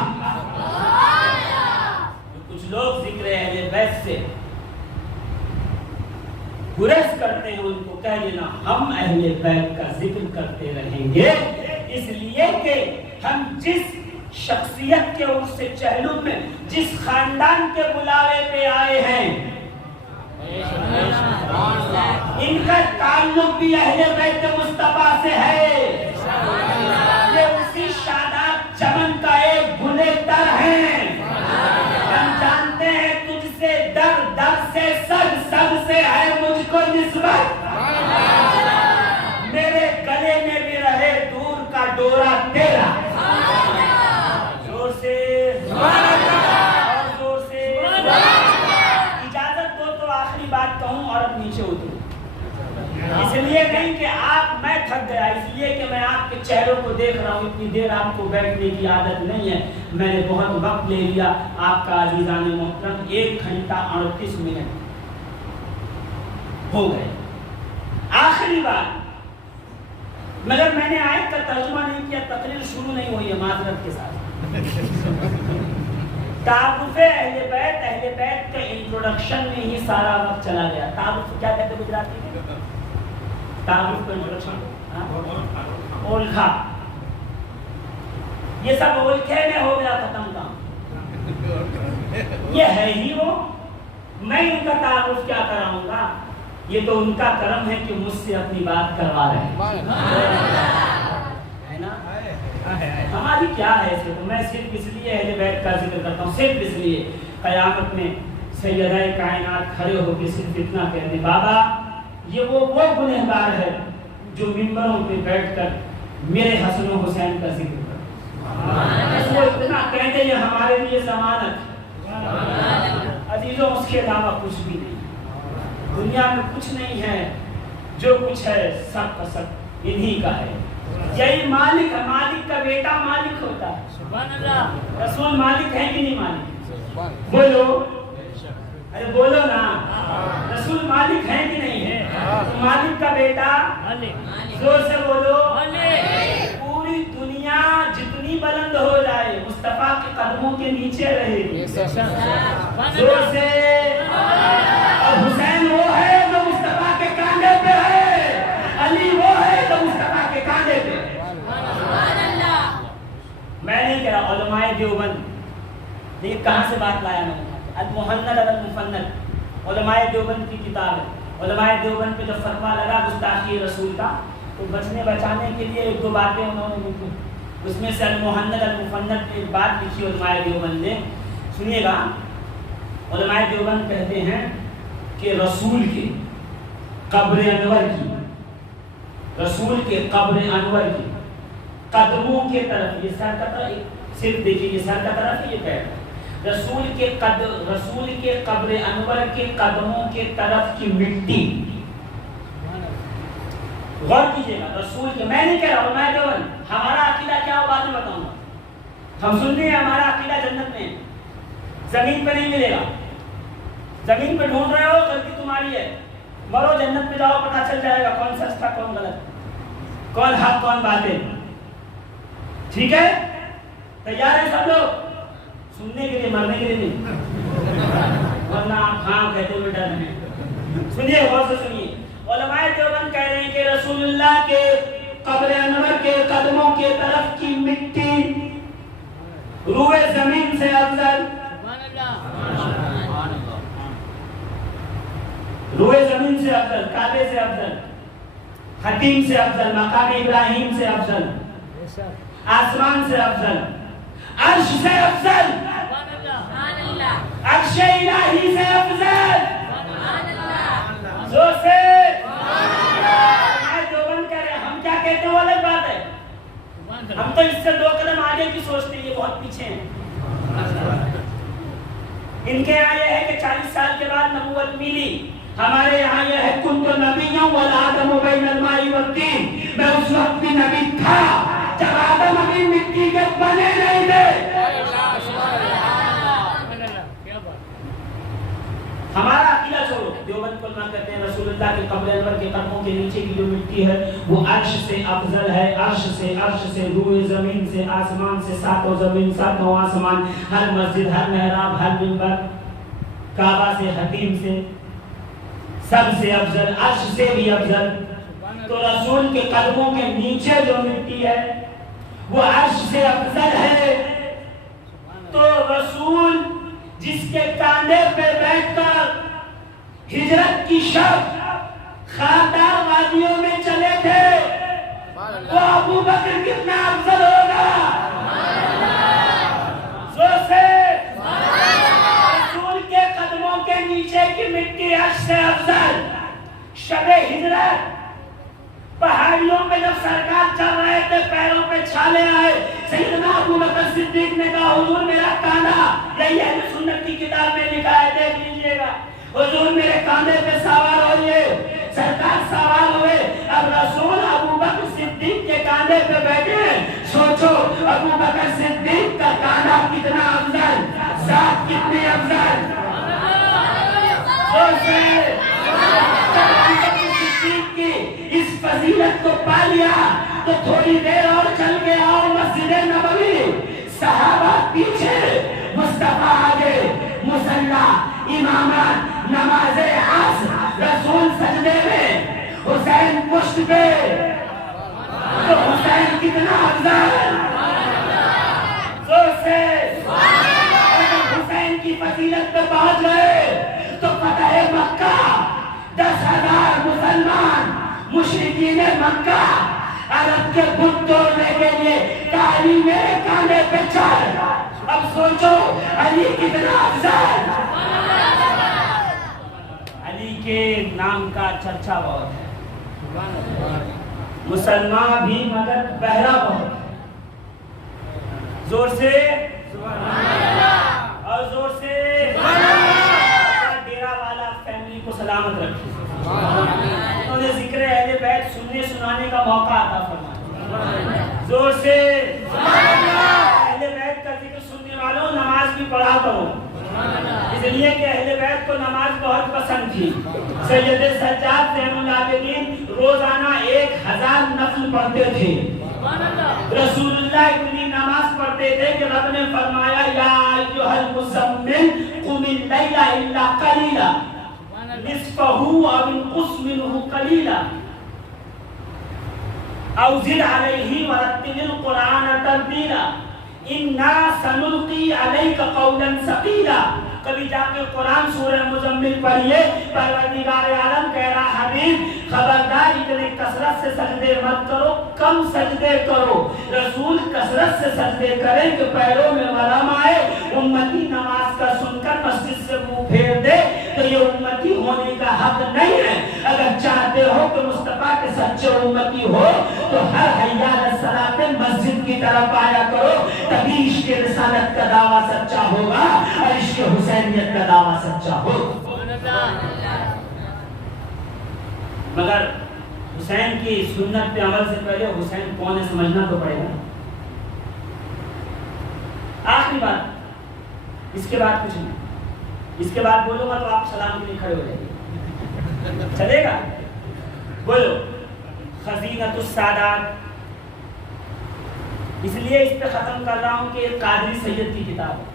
کچھ لوگ ذکر اہل بیت سے گریز کرتے ہیں، ان کو کہہ دینا ہم اہل بیت کا ذکر کرتے رہیں گے، اس لیے کہ ہم جس شخصیت کے عرص سے چہلم میں، جس خاندان کے بلاوے پہ آئے ہیں، ان کا تعلق بھی اہل بیت مصطفیٰ سے ہے۔ یہ اسی شاداب چمن کا ایک گلے تر ہیں۔ ہم جانتے ہیں تجھ سے در، در سے سب، سب سے ہے مجھ کو نسبت۔ میرے گلے میں بھی رہے دور کا ڈورا تیرا۔ زور سے اور زور سے اجازت دو تو آخری بات کہوں اور اب نیچے اتروں۔ اس لیے نہیں کہ میں تھک گیا، اس لیے کہ میں آپ کے چہروں کو دیکھ رہا ہوں، اتنی دیر آپ کو بیٹھنے کی عادت نہیں ہے، میں نے بہت وقت لے لیا آپ کا عزیزان محترم۔ 1 گھنٹہ 38 منٹ ہو گئے۔ آخری بات، مگر میں نے آیت کا ترجمہ نہیں کیا، تقریر شروع نہیں ہوئی ہے، معذرت کے ساتھ۔ تعارف اہل بیت کے انٹروڈکشن میں ہی سارا وقت چلا گیا۔ تعارف کیا کہتے ہیں گجراتی میں؟ تعارف کا انٹروڈکشن، اولکھا، یہ سب اولکھے میں ہو گیا ختم کام۔ یہ ہے ہی وہ، میں ان کا تعارف کیا کراؤں گا؟ یہ تو ان کا کرم ہے کہ مجھ سے اپنی بات کروا رہے ہیں نا۔ ہماری کیا ہے اسے، تو میں صرف اس لیے اہل بیت کا ذکر کرتا ہوں، صرف اس لیے قیامت میں سیدہ کائنات کھڑے ہو کے صرف اتنا کہتے ہیں، بابا یہ وہ گنہگار ہے جو منبروں پہ بیٹھ کر میرے حسن و حسین کا ذکر کرتا ہے، وہ اتنا کہتے ہیں ہمارے لیے ضمانت۔ عزیزوں، اس کے علاوہ کچھ بھی نہیں، دنیا میں کچھ نہیں ہے، جو کچھ ہے سب کا سب انہی کا ہے۔ یہی مالک ہے، مالک کا بیٹا مالک ہوتا ہے۔ سبحان اللہ۔ رسول مالک ہے کہ نہیں مالک؟ بولو، ارے بولو نا، رسول مالک ہے کہ نہیں ہے؟ مالک کا بیٹا، زور سے بولو۔ پوری دنیا جتنی بلند ہو جائے مصطفیٰ کے قدموں کے نیچے رہے گی، زور سے۔ اور حسین وہ ہے جو مصطفیٰ کے کاندھے پہ ہے، علی وہ ہے جو مصطفیٰ کے کاندھے پہ ہے۔ میں نہیں کہہ رہا علماء دیوبند، دیکھ کہاں سے بات لایا میں نے، المحند المفند، علماء دیوبند کی کتاب ہے۔ علماء دیوبند پہ جب فتویٰ لگا گستاخی رسول کا تو بچنے بچانے کے لیے 1-2 باتیں انہوں نے لکھی، اس میں سے المحند المفند میں ایک بات لکھی علماء دیوبند نے، سنیے گا۔ علماء دیوبند کہتے ہیں کہ رسول کے قبر انور کی، رسول کے قبر انور کی قدموں کے طرف، یہ سر کا طرف، صرف دیکھیے یہ سر کا طرف ہے، یہ پیر، رسول کے قبر انور کے قدموں کے طرف کی مٹی، غور کیجیے گا، رسول کے، میں نہیں کہہ رہا علماء دیوبند، ہمارا عقیدہ کیا ہو بعد میں بتاؤں گا، ہم سنتے ہیں ہمارا عقیدہ جنت میں زمین پہ نہیں ملے گا، زمین پہ ڈھونڈ رہے ہو غلطی تمہاری ہے، مرو جنت میں جاؤ پتہ چل جائے گا کون سچ تھا کون غلط، کون حق کون باطل، ٹھیک ہے؟ تیار ہیں سب لوگ سننے کے لیے، مرنے کے لیے نہیں، ورنہ آپ ہاں کہتے ہوئے ڈر رہے ہیں۔ سنیے غور رسول اللہ کے قبر انور کے قدموں کے طرف کی مٹی روئے زمین سے افضل، روئے زمین سے افضل، کعبے سے افضل، حتیم سے افضل، مقام ابراہیم سے افضل، آسمان سے افضل، عرش سے افضل، عرش الہی سے افضل، زور سے دیوبند کہہ رہے ہیں. ہم کیا کہتے ہیں وہ الگ بات ہے، ہم تو اس سے 2 قدم آگے کی سوچتے ہیں، یہ بہت پیچھے ہیں. ان کے یہاں یہ ہے کہ 40 سال کے بعد نبوت ملی، ہمارے یہاں یہ ہے کنت نبیًا والآدم بین الماء والطین. میں اس وقت بھی نبی تھا جب آدم ابھی مٹی کے بنے نہیں تھے. ہمارا عقیدہ چھوڑو، دیوبند علماء کہتے ہیں رسول اللہ کے قبر انور کے قدموں کے نیچے کی جو مٹی ہے وہ عرش سے افضل ہے، عرش سے روئے زمین سے، آسمان سے، 7 زمین 7 آسمان، ہر مسجد، ہر محراب، ہر منبر، کعبہ سے، حتیم سے، سب سے افضل، عرش سے بھی افضل. تو رسول کے قدموں کے نیچے جو مٹی ہے وہ عرش سے افضل ہے. تو رسول جس کے کاندھے پہ بیٹھ کر ہجرت کی شب خاردار وادیوں میں چلے تھے وہ ابو بکر کتنا افضل ہوگا. زور سے رسول کے قدموں کے نیچے کی مٹی عرش سے افضل. شب ہجرت پہاڑیوں پہ جب سرکار چل رہے تھے پیروں پہ چھالے آئے، سیدنا ابو بکر صدیق نے کہا حضور میرا کاندھا، یہی اہل سنت کی کتاب میں لکھا ہے دیکھ لیجئے گا، حضور میرے کاندھے پہ سوار ہوئے. سرکار سوار ہوئے، اب رسول ابو بکر صدیق کے کاندھے پہ بیٹھے. سوچو ابو بکر صدیق کا کاندھا کتنا افضل، ذات کتنی افضل. اس فضیلت کو پا لیا تو تھوڑی دیر اور چل کے آؤ مسجد نبوی، صحابہ پیچھے، مصطفیٰ آگے، مصلی، امامت، نماز عصر، رسول سجدے میں، حسین پشت پہ. تو حسین کتنا افضل. زور سے حسین کی فضیلت پہ پہنچ گئے تو فتح مکہ، 10,000 مسلمان مشرکین مکہ عرب کے بت توڑنے کے لیے کالی میرے کاندھے پہ چڑھ. اب سوچو علی کتنا افضل. علی کے نام کا چرچا بہت ہے، مسلمان بھی مگر بہرا بہت. زور سے اور زور سے ڈیرا والا فیملی کو سلامت رکھے. انہوں نے ذکر اہل بیت سننے سنانے کا موقع عطا فرمایا. زور سے اہل بیت کا ذکر سننے والوں نماز بھی پڑھا کرو، اس لیے کہ اہل بیت کو نماز بہت پسند تھی. سید سجاد زین العابدین روزانہ 1000 نفل پڑھتے تھے. رسول اللہ اتنی نماز پڑھتے تھے کہ رب نے فرمایا یا ایھا المزمل قم اللیل الا قلیلا نصفہ او انقص منہ قلیلا او زد علیہ ورتل القرآن ترتیلا انا سنلقی علیک قولا ثقیلا. کبھی جا کے قرآن سورہ مزمل پڑھیے. پروردگار عالم کہہ رہا حبیب خبردار اتنی کثرت سے سجدے مت کرو، کم سجدے کرو. رسول کثرت سے سجدے کریں کہ پیروں میں ورم آئے. امتی نماز کا سن کر مسجد سے منہ پھیر دے تو یہ امتی ہونے کا حق نہیں ہے. اگر چاہتے ہو کہ مصطفیٰ کے سچے امتی ہو تو ہر حی علی الصلاۃ مسجد کی طرف آیا کرو، تبھی عشق رسالت کا دعویٰ سچا ہوگا اور عشق حسینیت کا دعویٰ سچا ہوگا. مگر حسین کی سنت پہ عمل سے پہلے حسین کون ہے سمجھنا تو پڑے گا. آخری بات، اس کے بعد کچھ نہیں. اس کے بعد بولوں گا تو آپ سلام کے لیے کھڑے ہو جائیں گے، چلے گا؟ بولو خزینۃ السادات. اس لیے اس پہ ختم کر رہا ہوں کہ ایک قادری سید کی کتاب ہے.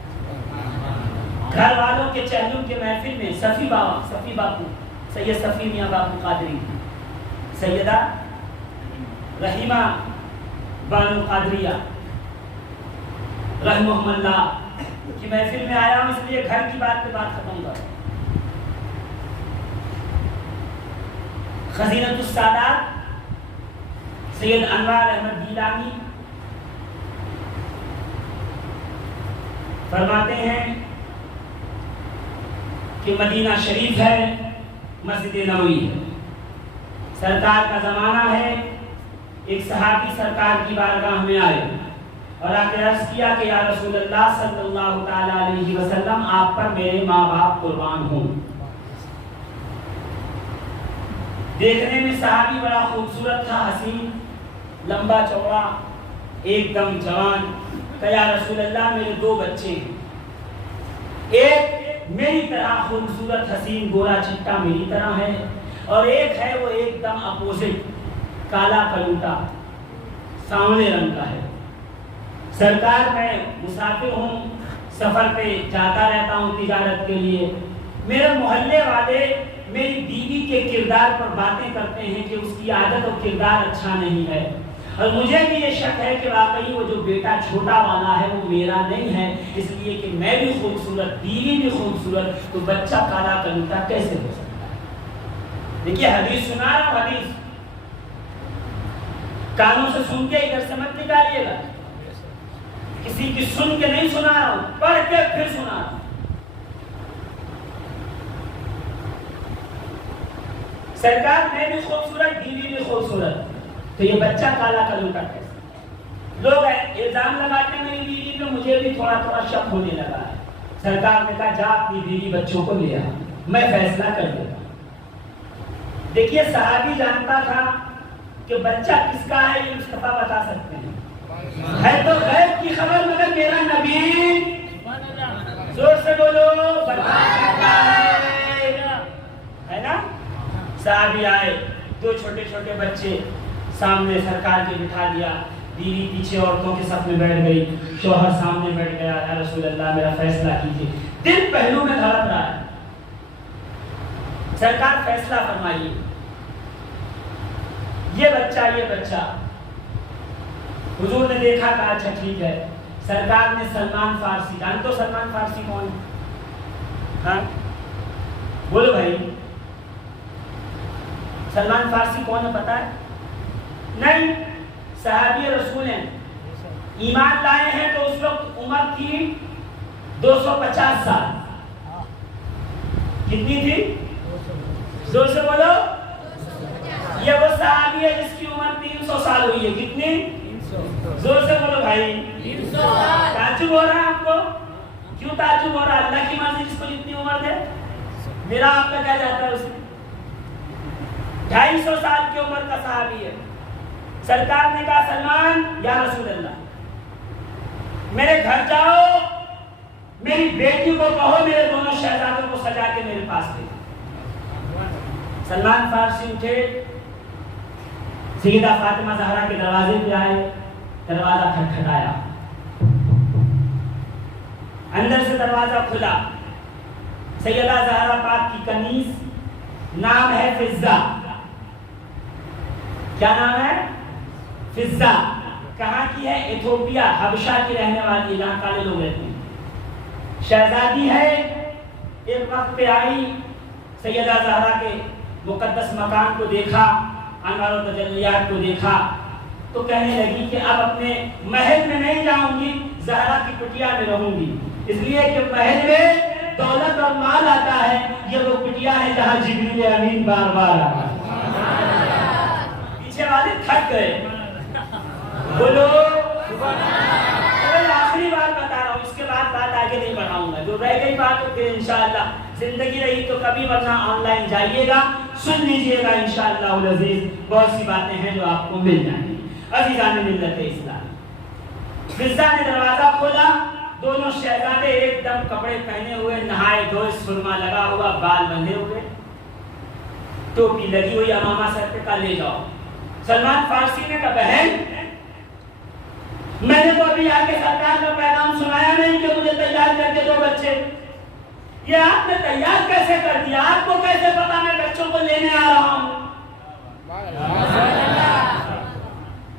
گھر والوں کے چہلوں کے محفل میں صفی باپو سید صفی میاں باپو قادری، سیدہ رحیمہ بانو قادریہ رحمہم اللہ کی محفل میں آیا ہوں، اس لیے گھر کی بات پہ بات ختم کر. خزینۃ السادات سید انوار احمد گیلانی فرماتے ہیں کہ مدینہ شریف ہے، مسجد نبوی ہے، سرکار کا زمانہ ہے. ایک صحابی سرکار کی بارگاہ میں آئے اور آ کے عرض کیا کہ یا رسول اللہ صلی اللہ تعالی علیہ وسلم، آپ پر میرے ماں باپ قربان ہوں. دیکھنے میں صحابی بڑا خوبصورت تھا، حسین، لمبا چوڑا، ایک دم جوان. کہ یا رسول اللہ میرے 2 بچے ہیں، ایک میری طرح خوبصورت حسین گورا چٹا میری طرح ہے، اور ایک ہے وہ ایک دم اپوزٹ، کالا کلوٹا سامنے رنگ کا ہے. سرکار میں مسافر ہوں، سفر پہ جاتا رہتا ہوں تجارت کے لیے. میرے محلے والے میری بیوی کے کردار پر باتیں کرتے ہیں کہ اس کی عادت اور کردار اچھا نہیں ہے، اور مجھے بھی یہ شک ہے کہ واقعی وہ جو بیٹا چھوٹا والا ہے وہ میرا نہیں ہے، اس لیے کہ میں بھی خوبصورت، بیوی بھی خوبصورت، تو بچہ کالا کلوٹا کیسے ہو سکتا ہے. دیکھیے حدیث سنا رہا ہوں، حدیث کانوں سے سن کے ادھر سے مت نکالیے گا، کسی کی سن کے نہیں سنا رہا ہوں، پڑھ کے پھر سنا رہا ہوں. سرکار میں بھی خوبصورت، بیوی بھی خوبصورت، تو یہ بچہ کالا کلوٹا کیسے. لوگ الزام لگاتے ہیں میری بیوی پہ، مجھے بھی تھوڑا تھوڑا شک ہونے لگا ہے. سرکار نے کہا جا اپنی بیوی بچوں کو لے آ، میں فیصلہ کر دوں گا. دیکھیے صحابی جانتا تھا کہ بچہ کس کا ہے، یہ مصطفیٰ بتا سکتے ہیں. ہے تو غیب کی خبر، مگر میرا نبی، زور سے بولو، بتا سکتا ہے نا. صحابی آئے، 2 چھوٹے چھوٹے بچے سامنے سرکار کے بٹھا دیا، بیوی پیچھے عورتوں کے صف میں بیٹھ گئی، شوہر سامنے بیٹھ گیا. یا رسول اللہ میرا فیصلہ کیجیے. دل پہلو میں دھڑک رہا ہے. سرکار فیصلہ فرمائیے. یہ بچہ حضور نے دیکھا، کہا اچھا ٹھیک ہے. سرکار نے سلمان فارسی، جانتے ہو سلمان فارسی کون ہے؟ ہاں بولو بھائی، سلمان فارسی کون ہے پتا ہے؟ نہیں. صحابی رسول ہیں، ایمان لائے ہیں تو اس وقت عمر تھی 250 سال. کتنی تھی؟ زور سے بولو. یہ وہ صحابی ہے جس کی عمر 300 سال ہوئی ہے. کتنی؟ زور سے بولو بھائی. 300 سال. تعجب ہو رہا ہے آپ کو؟ کیوں تعجب ہو رہا ہے؟ اللہ کی مرضی جس کو جتنی عمر دے. میرا آپ کا کیا جاتا ہے اسے؟ 250 سال کی عمر کا صحابی ہے. سرکار نے کہا سلمان، یا رسول اللہ میرے گھر جاؤ، میری بیٹی کو کہو میرے دونوں شہزادوں کو سجا کے میرے پاس دے. سلمان فارسی اٹھے، سیدہ فاطمہ زہرا کے دروازے پہ آئے، دروازہ کھٹکھٹایا، اندر سے دروازہ کھلا. سیدہ زہرا پاک کی قمیص، نام ہے فضہ. کیا نام ہے؟ فضہ. کہاں کی ہے؟ ایتھوپیا، حبشہ کی رہنے والی، جہاں کالے لوگ رہتے ہیں. شہزادی ہے. ایک وقت پہ آئی، سیدہ زہرا کے مقدس مکان کو دیکھا، انوار و تجلیات کو دیکھا، تو کہنے لگی کہ اب اپنے محل میں نہیں جاؤں گی، زہرا کی کٹیا میں رہوں گی. اس لیے کہ محل میں دولت اور مال آتا ہے، یہ وہ کٹیا ہے جہاں جبریل امین بار بار آتا ہے. پیچھے والے تھک گئے. بولو. آخری بات بتا رہا ہوں، اس کے بعد بات آگے نہیں بڑھاؤں گا. جو رہ گئی بات پھر انشاءاللہ زندگی رہی تو کبھی، ورنہ آن لائن جائیے گا، سن لیجئے گا انشاءاللہ العزیز. بہت سی باتیں ہیں جو آپ کو مل جائیں گی. عزیزان ملت اسلام، فضہ نے دروازہ کھولا. دونوں شہزادے ایک دم کپڑے پہنے ہوئے، نہائے دھوئے، سرما لگا ہوا، بال بندھے ہوئے، ٹوپی لگی ہوئی، امامہ سر پہ کا لے جاؤ. سلمان فارسی نے کہا بہن، میں نے تو ابھی آگے سرکار کا پیغام سنایا نہیں کہ مجھے تیار کر کے 2 بچے. یہ آپ نے تیار کیسے کر دیا؟ آپ کو کیسے پتا میں بچوں کو لینے آ رہا ہوں؟